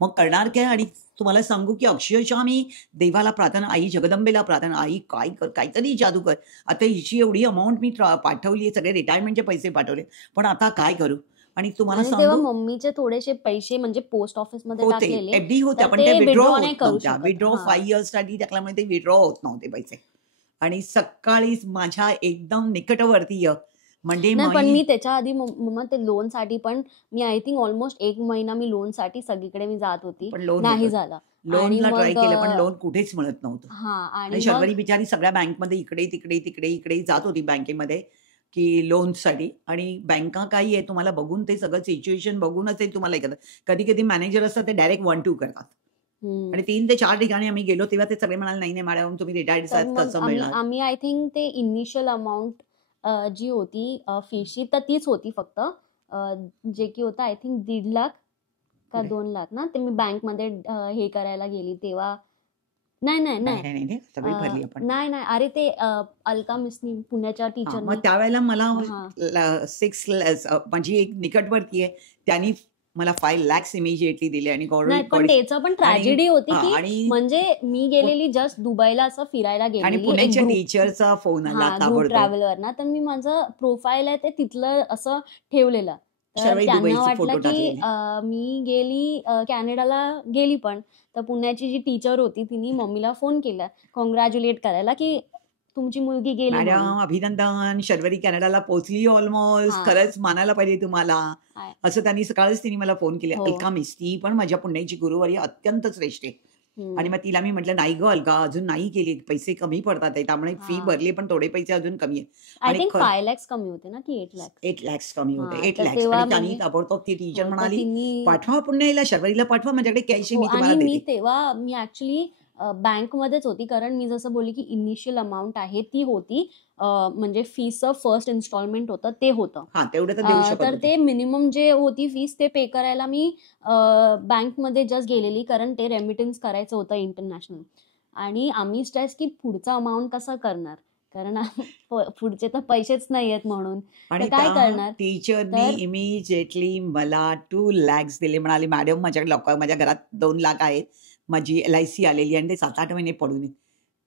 मग करणार काय? आणि तुम्हाला सांगू की अक्षरशः मी देवाला प्रार्थना, आई जगदंबेला प्रार्थना, आई काय कर, काहीतरी जादू कर. आता हिची एवढी अमाउंट मी पाठवली आहे, सगळे रिटायरमेंटचे पैसे पाठवले, पण आता काय करू? आणि तुम्हाला आणि तेव्हा सांगू मम्मीचे थोडेसे पैसे म्हणजे पोस्ट ऑफिस मध्ये होते, टाकलेले, एफडी होत्या, तर पण ते ते विथड्रॉ विड्रॉ होत नाही करू नव्हत्या. शकत. विथड्रॉ हा, 5 इयर्ससाठी टाकल्यामुळे ते विथड्रॉ होत नव्हते पैसे. आणि सकाळीच माझ्या एकदम निकटवर्तीय म्हणजे नाही पण मी त्याच्या आधी मम्मा ते लोन साठी पण मी आय थिंक ऑलमोस्ट 1 महिना मी लोन साठी सगळीकडे मी जात होती, पण लोन नाही होतं. झालं. आणि लोनला ट्राय मग केलं, पण लोन कुठेच मिळत नव्हतं. हा, आणि आणि मग शर्वरी बिचारी सगळ्या बँकमध्ये इकडे जात होती बँकेमध्ये की लोनसाठी. आणि बँका काय आहे तुम्हाला बघून, ते सगळं सिच्युएशन बघूनच ते तुम्हाला हे करतात. कधी-कधी मॅनेजर असतात ते डायरेक्ट 1-2 करतात. आणि 3 ते 4 ठिकाणी आम्ही गेलो तेव्हा ते सगळे म्हणाले, "नाही, नाही मॅडम तुम्ही रिटायर्ड तर आहात, मग कसं आम्ही मिळणार?" आम्ही आय थिंक ते इनिशियल अमाऊंट जी होती फीची, तर तीच होती फक्त, जे की होतं आय थिंक 1.5 लाख का 2 लाख ना, ते मी बँकमध्ये हे करायला गेली तेव्हा नाही नाही नाही नाही नाही नाही सगळी भरली आपण. नाही नाही अरे ते अलका मिसनी पुण्याच्या हा, मग टीचरनी. त्यावेळेला मला हा 6 माझी एक निकटवर्ती आहे, त्यांनी मला 5 lakhs इमिजिएटली दिले आणि नाही पण त्याचं पण ट्रॅजेडी होती की आणि म्हणजे मी गेलेली जस्ट दुबईला असं फिरायला आणि गेलेली एक पुण्याच्या ग्रुप टीचरचा फोन आला हा ग्रुप ताबडतोब. ट्रॅव्हलवर ना, तर मी माझं प्रोफाईल आहे ते तिथलं असं ठेवलेलं. तर शर्वरी त्यांना दुबईचे वाटलं फोटो की टाकलेले. मी गेली कॅनडाला गेली पण. तर पुण्याची जी टीचर होती तिने मम्मीला फोन केला कॉंग्रॅच्युलेट करायला की तुमची मुलगी गेली म्हणून. मॅडम अभिनंदन, शर्वरी कॅनडाला पोहोचली ऑलमोस्ट, हा खरंच मानायला पाहिजे तुम्हाला. आहे. असं त्यांनी सकाळच तिने मला फोन केले. हो अलका मिस, ती पण माझ्या पुण्याची गुरुवारी अत्यंत श्रेष्ठ आहे. आणि हम्म मग तिला मी म्हटलं नाही ग अलका, अजून नाही केली, पैसे कमी पडतात आहे, त्यामुळे फी हा भरली पण थोडे पैसे अजून कमी आहे. आय आणि थिंक 5 lakhs कमी होते ना की 8 lakhs. 8 lakhs कमी होते, हा 8 तर lakhs. तेव्हा आणि त्यांनी म्हणजे ताबडतोब ती टीचर तर म्हणाली तिने पाठवा पुण्याला, शर्वरीला पाठवा, माझ्याकडे कॅश आहे, हो मी तुम्हाला आणि मी देते. तेव्हा मी ऍक्च्युली बँकमध्येच होती कारण मी जसं बोलली की इनिशियल अमाऊंट आहे ती होती म्हणजे फीसचं फर्स्ट इन्स्टॉलमेंट होतं ते होतं. हा तेवढं तर देऊ शकत तर होते. ते मिनिमम जे होती फीस ते पे करायला मी बँकमध्ये जस्ट गेलेली कारण ते रेमिटन्स करायचं होतं इंटरनॅशनल. आणि आम्ही स्ट्रेस की पुढचा अमाऊंट कसा करणार कारण पुढचे तर पैसेच नाही आहेत म्हणून. तर आणि काय त्या करणार टीचरनी तर इमिजिएटली मला 2 lakhs दिले. म्हणाले मॅडम माझ्याकडे माझ्या घरात 2 लाख आहेत, माझी LIC आलेली आणि ते 7-8 महिने पडून आहेत,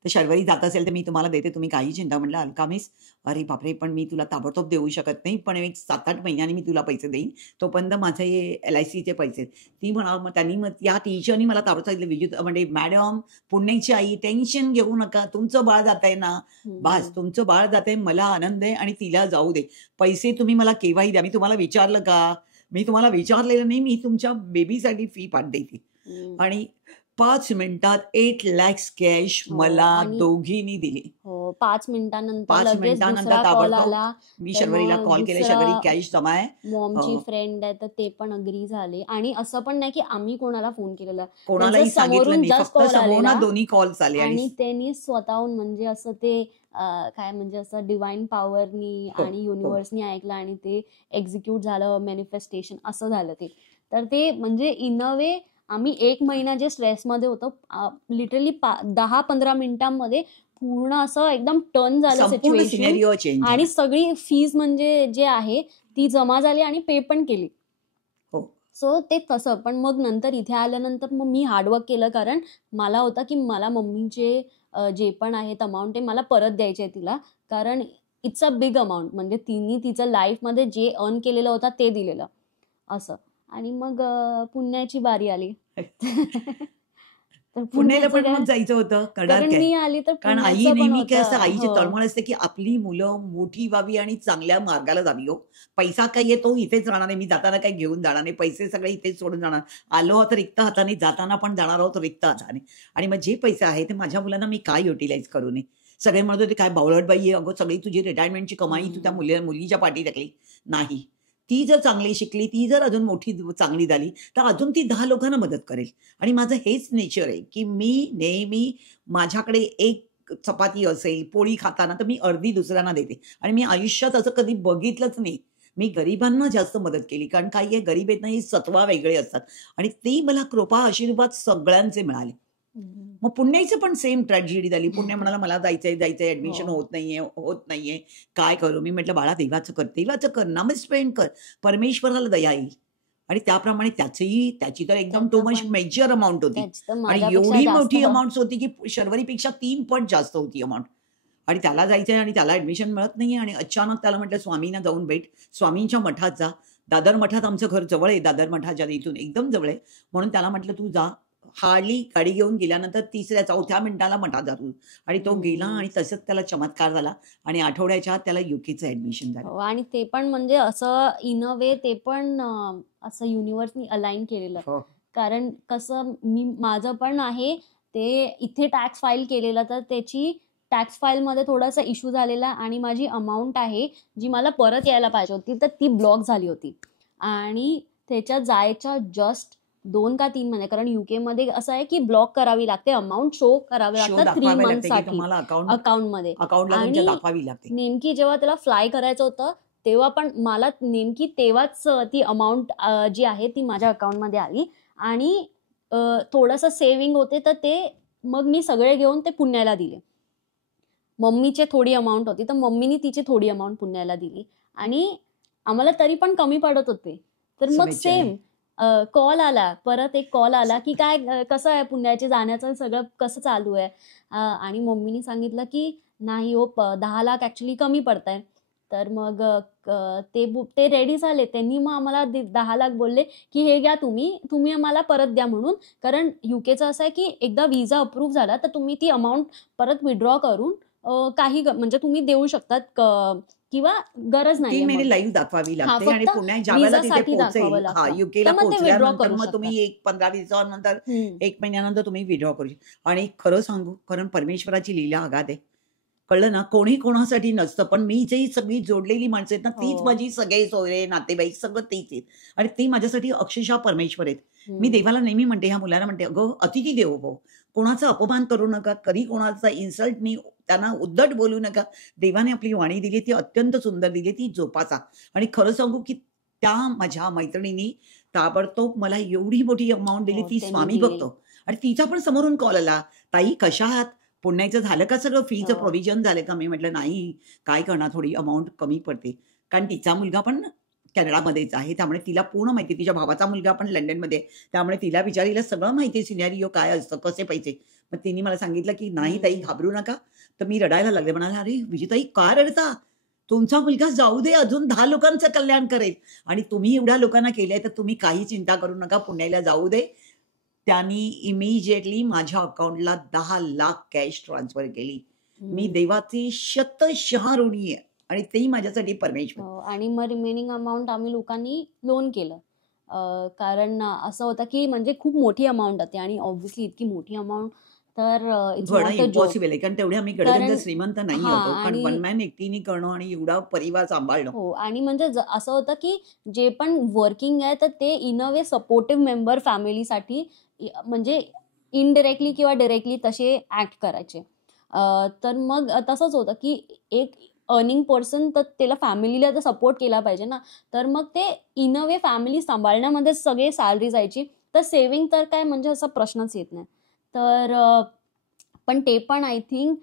तर शर्वरी जात असेल तर मी तुम्हाला देते, तुम्ही काही चिंता. म्हटलं अलका मिस, अरे बापरे, पण मी तुला ताबडतोब देऊ शकत नाही, पण एक 7-8 महिन्यांनी मी तुला पैसे देईन, तोपर्यंत माझे LICचे पैसे. ती मग त्यांनी मग त्या टीचरनी मला ताबडतोब सांगितलं, विजित म्हणजे मॅडम पुण्याची आई टेन्शन घेऊ नका, तुमचं बाळ जात आहे ना, बास तुमचं बाळ जात आहे, मला आनंद आहे आणि तिला जाऊ दे, पैसे तुम्ही मला केव्हाही द्या. मी तुम्हाला विचारलं का? मी तुम्हाला विचारलेलं नाही, मी तुमच्या बेबीसाठी फी पाठ देते. आणि 5 मिनिटात 8 lakhs कॅश हो मला आणि दोघींनी दिली. हो 5 मिनिटानंतर 5 लगेच मिनिटानंतर दुसरा कॉल ताबडतोब आला. मी तर शर्वरीला मग कॉल केले, दुसरा शर्वरी कॅश जमा आहे. मॉमची फ्रेंड आहे तर ते पण अग्री झाले. आणि असं पण नाही की आम्ही कोणाला फोन केलेला, त्यांचं कोणालाही सांगितलं समोरून नाही, जस्ट फक्त कॉल समोरनं आलेला 2 कॉल्स आले आणि आणि त्यांनी स्वतःहून म्हणजे असं ते काय म्हणजे असं डिवाइन पॉवरनी हो आणि हो युनिव्हर्सनी ऐकलं आणि ते एक्झिक्यूट झालं, मॅनिफेस्टेशन असं झालं ते. तर ते म्हणजे इन अ वे आम्ही 1 महिना जे स्ट्रेसमध्ये होतो लिटरली 10-15 मिनिटांमध्ये पूर्ण असं एकदम टर्न झालं संपूर्ण सिच्युएशन. सिनेरिओ चेंज आणि झाला. सगळी फीज म्हणजे जे आहे ती जमा झाली आणि पे पण केली. हो सो ते तसं. पण मग नंतर इथे आल्यानंतर मग मी हार्डवर्क केलं कारण मला होतं की मला मम्मीचे जे पण आहेत अमाऊंट आहे मला परत द्यायचे आहे तिला. कारण इट्स अ बिग अमाऊंट म्हणजे तिने तिचं लाईफमध्ये जे अर्न केलेलं होतं ते दिलेलं असं. आणि मग पुण्याची बारी आली. तर पुण्याला पुण्याचं पण काय मग जायचं होतं, करणार कारण काय? मी आली तर कारण आई पुण्याचं पण नेहमी काय असतं, होतं. आईची हो तळमळ असते की आपली मुलं मोठी व्हावी आणि चांगल्या मार्गाला जावी हो. पैसा काही येतो इथेच राहणार आहे, मी जाताना काही घेऊन जाणार नाही, पैसे सगळे इथेच सोडून जाणार. आलो आहोत रिक्त हाताने, जाताना पण जाणार आहोत रिक्त हाताने. आणि मग जे पैसे आहे ते माझ्या मुलांना मी काय युटिलाइज करू नये. सगळे म्हणत होते काय बावळट बाई आहे, अगं सगळी तुझी रिटायरमेंटची कमाई तू त्या मुलीच्या पाठी टाकली. नाही, ती जर चांगली शिकली, ती जर अजून मोठी चांगली झाली तर अजून ती 10 लोकांना मदत करेल. आणि माझं हेच नेचर आहे की मी नेहमी माझ्याकडे एक चपाती असेल, पोळी खाताना तर मी अर्धी दुसऱ्यांना देते. आणि मी आयुष्यात असं कधी बघितलंच नाही. मी गरिबांना जास्त मदत केली, कारण काही हे गरीब आहेत ना, ही सत्वा वेगळे असतात आणि ते मला कृपा आशीर्वाद सगळ्यांचे मिळाले. मग पुण्याचं पण सेम ट्रॅजेडी झाली. पुण्य म्हणाला मला जायचंय, ऍडमिशन हो होत नाहीये, काय करू? मी म्हटलं बाळा देवाचं कर, नाम स्पेंड कर, परमेश्वराला दया येईल. आणि त्याप्रमाणे त्याची तर एकदम टू त्याचं मच पण मेजर अमाऊंट होती. त्याची तर आणि माझ्यापेक्षा एवढी जास्त. मोठी अमाऊंट होती की शर्वरीपेक्षा 3 पट जास्त होती अमाऊंट. आणि त्याला जायचंय आणि त्याला ऍडमिशन मिळत नाहीये. आणि अचानक त्याला म्हटलं स्वामींना जाऊन भेट, स्वामींच्या मठात जा. दादर मठात आमचं घर जवळ आहे, दादर मठाच्या इथून एकदम जवळ आहे. म्हणून त्याला म्हटलं तू जा. हार्डली गाडी घेऊन गेल्यानंतर 3-4 मिनिटाला मठात जातो. आणि तो गेला आणि तसंच त्याला चमत्कार झाला आणि आठवड्याच्या आत त्याला UKचं ऍडमिशन झालं. हो आणि ते पण म्हणजे असं इन अ वे ते पण असं युनिव्हर्सनी अलाइन केलेलं. हो कारण कसं माझं पण आहे ते इथे टॅक्स फाईल केलेलं तर त्याची टॅक्स फाईलमध्ये थोडासा इश्यू झालेला आणि माझी अमाऊंट आहे जी मला परत यायला पाहिजे होती तर ती ब्लॉक झाली होती. आणि त्याच्यात जायच्या जस्ट 2 का 3 महिने कारण UK मध्ये असं आहे की ब्लॉक करावी लागते, अमाऊंट शो करावे शो लागतात 3 दाखवावे लागते की मंथसाठी तुम्हाला अकाउंटमध्ये. अकाउंटला तुमच्या आणि दाखवावी लागते. नेमकी जेव्हा त्याला फ्लाय करायचं होतं तेव्हा पण मला नेमकी तेव्हाच ती अमाऊंट जी आहे ती माझ्या अकाउंटमध्ये आली. आणि थोडंसं सेव्हिंग होते तर ते मग मी सगळे घेऊन ते पुण्याला दिले. मम्मीची थोडी अमाऊंट होती तर मम्मीनी तिची थोडी अमाऊंट पुण्याला दिली आणि आम्हाला तरी पण कमी पडत होते. तर मग शुभेच्छा आहे. सेम कॉल आला, परत एक कॉल आला की काय कसं आहे पुण्याचे जाण्याचं सगळं कसं चालू आहे. आणि मम्मीनी सांगितलं की नाही हो 10 लाख ऍक्च्युली कमी पडताय. तर मग ते रेडी झाले. त्यांनी मग आम्हाला 10 लाख बोलले की हे घ्या तुम्ही आम्हाला परत द्या म्हणून. कारण युकेचं असं आहे की एकदा विजा अप्रूव्ह झाला तर तुम्ही ती अमाऊंट परत विड्रॉ करून काही म्हणजे तुम्ही देऊ शकतात किंवा गरज 3 नाहीये महिने मग. लाईव्ह दाखवावी हा लागते आणि फक्त पुण्यात ज्यावेळेला तिथे विजासाठी दाखवावं पोहोचेल लागतं. युकेला तर मग ते विड्रॉ पोहोचल्यानंतर करू मग शकता. तुम्ही एक 15-20 दिवसानंतर हम्म. 1 महिन्यानंतर तुम्ही विड्रॉ करू शकता. आणि खरं सांगू, कारण परमेश्वराची लीला अगाध आहे. कळलं ना, कोणी कोणासाठी नसतं, पण मी जी सगळी जोडलेली माणसं आहेत ना, तीच हो. माझी सगळे सोयरे नातेवाईक सगळं तीच आहेत आणि ती माझ्यासाठी अक्षरशः परमेश्वर आहेत. मी हम्म. देवाला नेहमी म्हणते, ह्या मुलाला म्हणते, अगं अतिथी देवो भव, कोणाचा अपमान करू नका, कधी कोणाचा इन्सल्ट नाही, त्यांना उद्धट बोलू नका. देवाने आपली वाणी दिली, ती अत्यंत सुंदर दिली, ती जोपासा. आणि खरं सांगू की त्या माझ्या मैत्रिणींनी ताबडतोब मला एवढी मोठी अमाऊंट दिली, हो, ती त्यांनी स्वामी दिली. बघतो. आणि तिचा पण समोरून कॉल आला, ताई कशा आहात, पुण्याचं झालं का सगळं, फीचं हो. प्रोव्हिजन झालं का? मी म्हटलं नाही, काय करणार, थोडी अमाऊंट कमी पडते. कारण तिचा मुलगा पण कॅनडामध्येच आहे, त्यामुळे तिला पूर्ण माहिती. तिच्या भावाचा मुलगा पण लंडनमध्ये आहे, त्यामुळे तिला बिचारीला सगळं माहिती आहे, सिनेरिओ काय असतं, कसे पैसे. मग तिने मला सांगितलं की नाही ताई घाबरू नका. तर मी रडायला लागले. म्हणाले, अरे विजयताई का रडता, तुमचा मुलगा जाऊ दे, अजून 10 लोकांचं कल्याण करेल आणि तुम्ही एवढ्या लोकांना केलंय तर तुम्ही काही चिंता करू नका, पुण्याला जाऊ दे. त्यांनी इमिजिएटली माझ्या अकाउंटला 10 लाख कॅश ट्रान्सफर केली. मी हम्म. देवाची शतशः ऋणी आहे आणि तेही माझ्यासाठी परमेश्वर. हो, आणि मग रिमेनिंग अमाऊंट आम्ही लोकांनी लोन केलं. कारण असं होतं की म्हणजे खूप मोठी अमाऊंट होती आणि ऑब्व्हियसली इतकी मोठी अमाऊंट तर इट्स भरणं नॉट अ जोक. इम्पॉसिबल आहे, कारण तेवढे आम्ही गडगंज कारण श्रीमंत नाही हा होतो, कारण आणि वन मॅन एकटीने करणं आणि एवढा परिवार सांभाळणं. हो, आणि म्हणजे असं होतं की जे पण वर्किंग आहे तर ते in a way supportive member फॅमिलीसाठी म्हणजे इनडिरेक्टली किंवा डिरेक्टली तसे ऍक्ट करायचे. तर मग तसंच होतं की एक अर्निंग पर्सन तर त्याला फॅमिलीला तर सपोर्ट केला पाहिजे ना. तर मग ते इन अ वे फॅमिली सांभाळण्यामध्ये सगळे सॅलरी जायची. तर सेव्हिंग तर काय म्हणजे असा प्रश्नच येत नाही. तर पण ते पण आय थिंक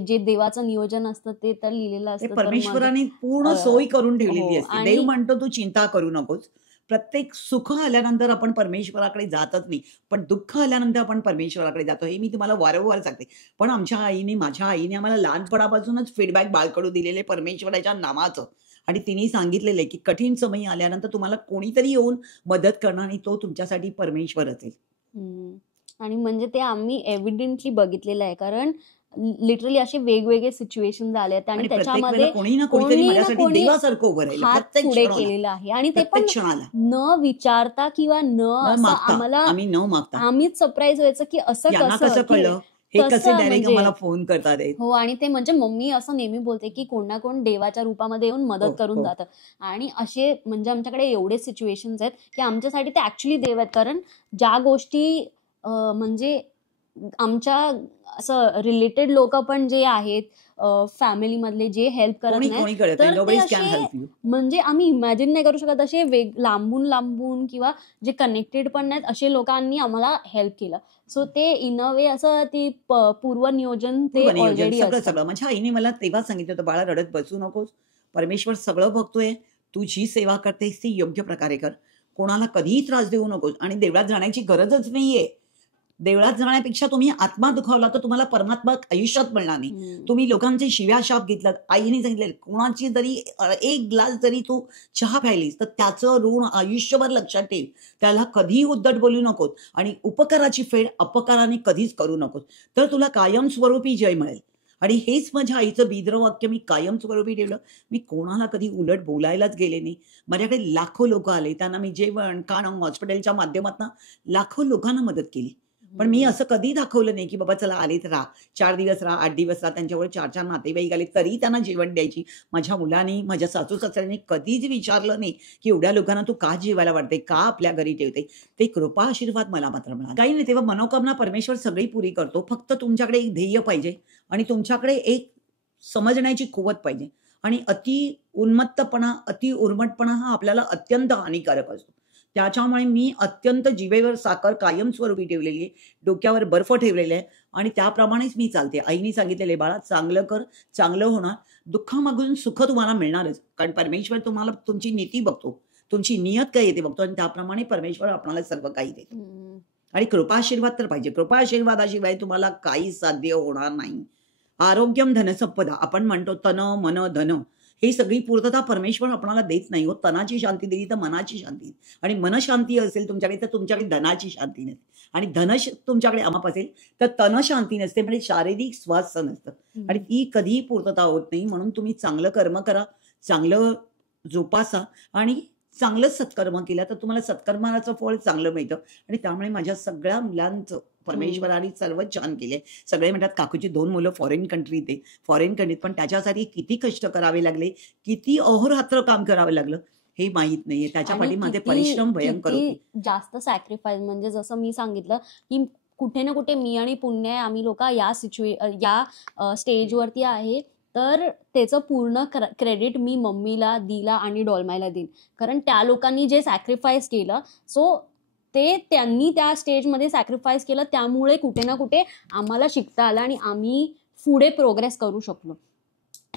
जे देवाचं नियोजन असतं ते तर लिहिलेलं ते असतं. तर मग परमेश्वराने पूर्ण अ, सोय करून ठेवलेली हो, असते. आणि देव म्हणतो तू चिंता करू नकोस. प्रत्येक सुख आल्यानंतर आपण परमेश्वराकडे जातच नाही, पण दुःख आल्यानंतर आपण परमेश्वराकडे जातो. हे मी तुम्हाला वारंवार सांगते. पण आमच्या आईने, माझ्या आईने आम्हाला लहानपणापासूनच फीडबॅक बाळकडू दिलेले परमेश्वराच्या नामाचं. आणि तिने सांगितलेलं आहे की कठीण समय आल्यानंतर तुम्हाला कोणीतरी येऊन मदत करणार आणि तो तुमच्यासाठी परमेश्वर असेल. हम्म. आणि म्हणजे ते आम्ही एव्हिडेंटली बघितलेलं आहे. कारण लिटरली असे वेगवेगळे सिच्युएशन झाले आहेत आणि आणि प्रत्येक वेळेला त्याच्यामध्ये कोणी ना कोणीतरी कोणी ना माझ्यासाठी कोणी देवासारखं उभं राहिलं हात प्रत्येक पुढे क्षणाला, केलेलं आहे आणि ते प्रत्येक पण क्षणाला. न विचारता किंवा न न असं मागता, आम्हाला आम्ही न मागता. आम्हीच सरप्राईज व्हायचं की असं यांना कसं कसं की कळलं, हे कसे कसं डायरेक्ट म्हणजे आम्हाला फोन करतात आहेत. हो, आणि ते म्हणजे मम्मी असं नेहमी बोलते की कोण ना कोण देवाच्या रूपामध्ये येऊन हो, मदत करून हो. जातं. आणि असे म्हणजे आमच्याकडे एवढे सिच्युएशन्स आहेत की आमच्यासाठी ते ऍक्च्युली देव आहेत. कारण ज्या गोष्टी म्हणजे आमच्या असं रिलेटेड लोक पण जे आहेत फॅमिली मधले जे हेल्प करत कोणी नाही कोणी कळत नाही. तर ते नोबडीज कॅन असे हेल्प यू. म्हणजे आम्ही इमॅजिन नाही करू शकत असे लांबून लांबून किंवा जे कनेक्टेड पण नाहीत असे लोकांनी आम्हाला हेल्प केलं. सो ते इन अ वे असं ती पूर्वनियोजन ते पूर्वनियोजन ऑलरेडी सगळं असतं. सगळं. माझ्या आईने मला तेव्हा सांगितलं होतं, बाळा रडत बसू नकोस. परमेश्वर सगळं बघतोय. तू जी सेवा करतेस ती योग्य प्रकारे कर. कोणाला कधीही त्रास देऊ नकोस आणि देवळात जाण्याची गरजच नाहीये. देवळात जाण्यापेक्षा तुम्ही आत्मा दुखावला तर तुम्हाला परमात्मा आयुष्यात मिळणार नाही. हम्म. तुम्ही लोकांचे शिव्या शाप घेतलात. आईने सांगितलं कोणाची जरी एक ग्लास जरी तू चहा प्यायलीस तर त्याचं ऋण आयुष्यभर लक्षात ठेव. त्याला कधीही उद्धट बोलू नकोस आणि उपकाराची फेड अपकाराने कधीच करू नकोस. तर तुला कायमस्वरूपी जय मिळेल. आणि हेच माझ्या आईचं बीजरं वाक्य मी कायमस्वरूपी ठेवलं. मी कोणाला कधी उलट बोलायलाच गेले नाही. माझ्याकडे लाखो लोक आले, त्यांना मी जेवण खाणं हॉस्पिटलच्या माध्यमातून लाखो लोकांना मदत केली. पण मी असं कधी दाखवलं नाही की बाबा चला आलेत राहा, 4 दिवस राहा, 8 दिवस राहा. त्यांच्यावर 4-4 नातेवाईक आले तरी त्यांना जेवण द्यायची. माझ्या मुलांनी, माझ्या सासू सासऱ्यांनी कधीच विचारलं नाही की एवढ्या लोकांना तू का जेवायला वाढते, का आपल्या घरी ठेवते. ते कृपा आशीर्वाद मला मात्र मिळाला. काही नाही, तेव्हा मनोकामना परमेश्वर सगळी पुरी करतो. फक्त तुमच्याकडे एक ध्येय पाहिजे आणि तुमच्याकडे एक समजण्याची कुवत पाहिजे. आणि अति उन्मत्तपणा, अति उर्मटपणा हा आपल्याला अत्यंत हानिकारक असतो. त्याच्यामुळे मी अत्यंत जिभेवर साखर कायमस्वरूपी ठेवलेली आहे, डोक्यावर बर्फ ठेवलेला आहे आणि त्याप्रमाणेच मी चालते. आईने सांगितलेले, बाळा चांगलं कर, चांगलं होणार. दुःखामागून सुख तुम्हाला मिळणारच, कारण परमेश्वर तुम्हाला तुमची नीती बघतो, तुमची नियत काय येते बघतो आणि त्याप्रमाणे परमेश्वर आपल्याला सर्व काही देतो. हम्म. आणि कृपा आशीर्वाद तर पाहिजे. कृपा आशीर्वादाशिवाय तुम्हाला काही साध्य होणार नाही. आरोग्यम धनसंपदा आपण म्हणतो, तन मन धन ही सगळी पूर्तता परमेश्वर आपल्याला देत नाही हो. तनाची शांती दिली तर मनाची शांती, आणि मनशांती असेल तुमच्याकडे तर तुमच्याकडे धनाची शांती नसते, आणि धन तुमच्याकडे अमाप असेल तर तन शांती नसते, म्हणजे शारीरिक स्वास्थ्य नसतं आणि ती कधीही पूर्तता होत नाही. म्हणून तुम्ही चांगलं कर्म करा, चांगलं जोपासा आणि चांगलं सत्कर्म केला तर तुम्हाला सत्कर्माचं फळ चांगलं मिळतं. आणि त्यामुळे माझ्या सगळ्या मुलांचं परमेश्वराने सर्वच छान केले. सगळे म्हणतात काकूची 2 मुलं फॉरेन कंट्रीत आहे, फॉरेन कंट्रीत, पण त्याच्यासाठी किती कष्ट करावे लागले, किती अहोरात्र काम करावं लागलं हे माहीत नाहीये. त्याच्या आणि पाठीमागे किती परिश्रम भयंकर होते. किती जास्त सॅक्रिफाईस, म्हणजे जसं मी सांगितलं की कुठे ना कुठे मी आणि पुण्य आम्ही लोक या स्टेजवरती आहे, तर त्याचं पूर्ण क्रेडिट मी मम्मीला, दीला आणि डॉल्मायला देईन. कारण त्या लोकांनी जे सॅक्रिफाईस केलं, सो ते त्यांनी त्या स्टेजमध्ये सॅक्रिफाईस केलं, त्यामुळे कुठे ना कुठे आम्हाला शिकता आलं आणि आम्ही पुढे प्रोग्रेस करू शकलो.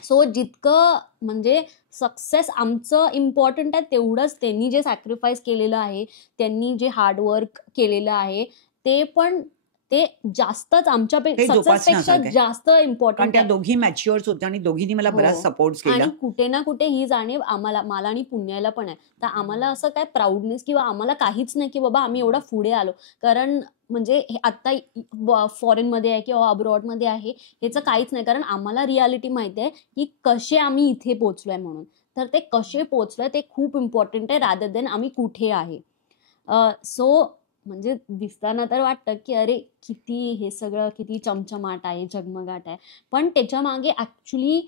सो जितकं म्हणजे सक्सेस आमचं इम्पॉर्टंट आहे, तेवढंच त्यांनी जे सॅक्रिफाईस केलेलं आहे, त्यांनी जे हार्डवर्क केलेलं आहे, ते पण ते जास्तच आमच्यापेक्षा जोपासण्यासारखं आहे. जास्त कारण इम्पॉर्टंट त्या आहे. दोघी मॅच्युअर्स होत्या आणि दोघींनी मला हो. बराच सपोर्ट केला. आणि कुठे ना कुठे ही जाणीव मला आणि पुण्याला पण आहे. तर आम्हाला असं काय प्राऊडनेस किंवा आम्हाला काहीच नाही की बाबा आम्ही एवढा पुढे आलो. कारण म्हणजे हे आता फॉरेनमध्ये आहे किंवा अब्रॉडमध्ये आहे ह्याचं काहीच नाही, कारण आम्हाला रियालिटी माहिती आहे की कसे आम्ही इथे पोचलोय म्हणून. तर ते कसे पोचलोय ते खूप इम्पॉर्टंट आहे रादर देन आम्ही कुठे आहे. सो म्हणजे दिसताना तर वाटतं की अरे किती हे सगळं किती चमचमाट आहे, झगमगाट आहे, पण त्याच्या मागे ऍक्च्युली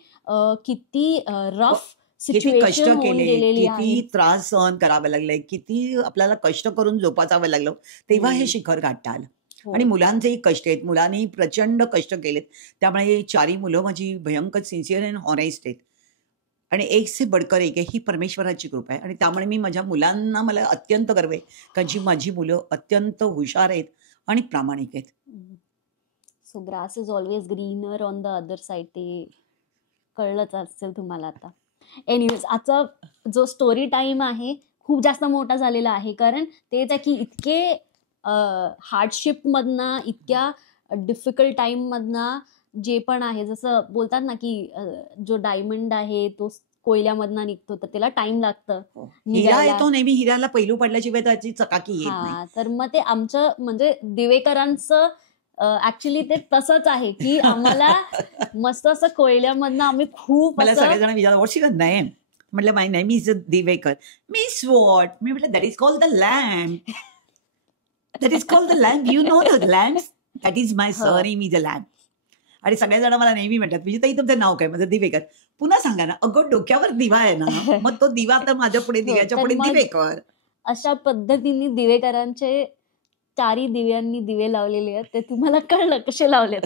किती रफ किती कष्ट सिच्युएशन होऊन केले, गेलेली आहे. किती त्रास सहन करावे लागले, किती आपल्याला कष्ट करून जोपासावं लागलं, तेव्हा हे शिखर गाठता आलं. हो. आणि मुलांचेही कष्ट आहेत, मुलांनी प्रचंड कष्ट केलेत. त्यामुळे 4ही मुलं माझी भयंकर सिन्सिअर अँड हॉनेस्ट आहेत आणि एक से बडकर एक आहे. ही परमेश्वराची कृपा आहे आणि त्यामुळे मी माझ्या मुलांना मला अत्यंत गर्व आहे, कारण जी माझी मुलं अत्यंत हुशार आहेत आणि प्रामाणिक आहेत. So grass is always greener on the other side, ते कळलंच असेल तुम्हाला आता. एनिवेज, आजचा जो स्टोरी टाइम आहे खूप जास्त मोठा झालेला आहे, कारण तेच आहे की इतके हार्डशिपमधनं, इतक्या डिफिकल्ट टाईममधनं जे पण आहे, जसं बोलतात ना की जो डायमंड आहे तो कोयल्यामधनं निघतो, तर त्याला टाइम लागतं हिरा निघायला. येतो नेहमी, हिऱ्याला पैलू पडल्याशिवाय त्याची चकाकी येत नाही. हा, तर मग ते आमचं म्हणजे दिवेकरांचं ऍक्च्युली ते तसंच आहे की आम्हाला मस्त असं कोयल्यामधनं आम्ही खूप मला असं सगळेजण विचारलं व्हॉट्स युअर नेम, म्हटलं my name is Divekar. Miss what, मी म्हटलं that is called the lamp, that is called the lamp, you know the lamp, that is my surname is a lamp. आणि सगळेजण मला नेहमी म्हणतात म्हणजे ताई तुमचं नाव काय, माझं दिवेकर. पुन्हा सांगा ना, अगं डोक्यावर दिवा आहे ना, मग तो दिवा तर माझ्या पुढे, दिव्याच्या तर पुढे मग दिवेकर. अशा पद्धतीने दिवेकरांचे 4ही दिव्यांनी दिवे लावलेले आहेत, ते तुम्हाला कळलं कसे लावलेत.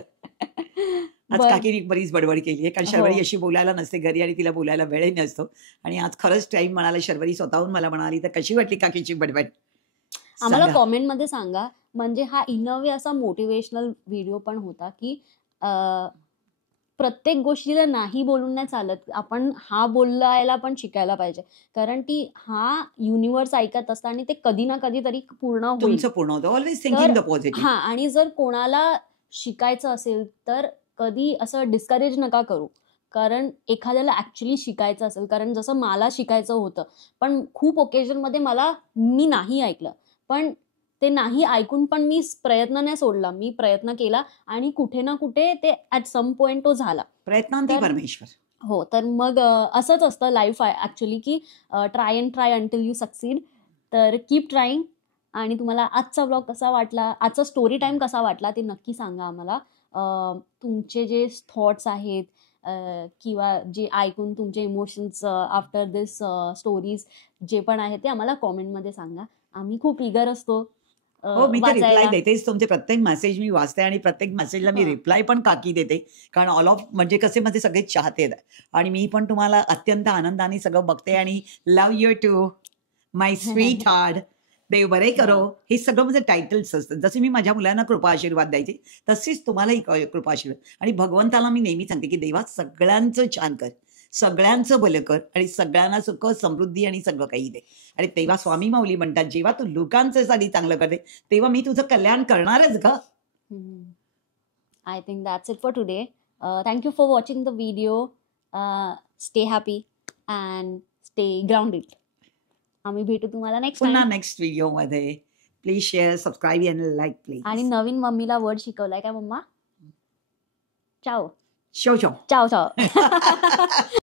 आज काकीने बरीच बडबड केली आहे, कारण हो. शर्वरी अशी बोलायला नसते घरी आणि तिला बोलायला वेळही नसतो. आणि आज खरंच टाइम म्हणाला, शर्वरी स्वतःहून मला म्हणाली, तर कशी वाटली काकीची बडबड आम्हाला सांगा. कॉमेंटमध्ये सांगा. म्हणजे हा इन अ वे असा मोटिवेशनल व्हिडिओ पण होता की प्रत्येक गोष्टीला नाही बोलून नाही चालत, आपण हा बोलायला पण शिकायला पाहिजे, कारण की हा युनिव्हर्स ऐकत असतं आणि ते कधी ना कधी तरी पूर्ण होईल. तुमचं पूर्ण होतं. Always thinking the positive. हा, आणि जर कोणाला शिकायचं असेल तर कधी असं डिस्करेज नका करू, कारण एखाद्याला ऍक्च्युली शिकायचं असेल, कारण जसं मला शिकायचं होतं, पण खूप ओकेजनमध्ये मी नाही ऐकलं, पण ते नाही ऐकून पण मी प्रयत्न नाही सोडला, मी प्रयत्न केला आणि कुठे ना कुठे ते ऍट सम पॉइंट तो झाला. प्रयत्नांती तर- परमेश्वर. हो, तर मग असंच असतं लाईफ ऍक्च्युली की try and try until you succeed. तर कीप ट्राईंग. आणि तुम्हाला आजचा ब्लॉग कसा वाटला, आजचा स्टोरी टाइम कसा वाटला ते नक्की सांगा आम्हाला. तुमचे जे थॉट्स आहेत किंवा जे ऐकून तुमचे इमोशन्स आफ्टर दिस स्टोरीज जे पण आहेत ते आम्हाला कॉमेंटमध्ये सांगा. आम्ही खूप इगर असतो हो, मी तर रिप्लाय वाचायला. देतेच. तुमचे प्रत्येक मेसेज मी वाचते आणि प्रत्येक मेसेजला मी हा. रिप्लाय पण काकी देते, कारण ऑल ऑफ म्हणजे कसे माझे सगळे चाहते आहेत. आणि मी पण तुम्हाला अत्यंत आनंदाने सगळं बघते आणि love you too my sweetheart. देव बरे करो, हो. हे सगळं म्हणजे टायटल्स असतात. जसे मी माझ्या मुलांना कृपा आशीर्वाद द्यायचे, तसेच तुम्हालाही कृपा आशीर्वाद. आणि भगवंताला मी नेहमी सांगते, की देवा सगळ्यांचं छान कर, सगळ्यांचं भलं कर आणि सगळ्यांना सुख, समृद्धी आणि सगळं काही दे. आणि तेव्हा स्वामी माऊली म्हणतात, जेव्हा तू लोकांचं साठी चांगलं करते, तेव्हा मी तुझं कल्याण करणारच ग. I think that's it for today. Thank you for watching the video. Stay happy and stay grounded. आम्ही भेटू तुम्हाला नेक्स्ट पुन्हा टाइम. नेक्स्ट व्हिडिओमध्ये. प्लीज शेअर, सबस्क्राईब आणि लाईक आणि प्लीज. नवीन मम्मीला वर्ड शिकवलाय का मम्मा? चाओ शो शो. चाओ चाओ.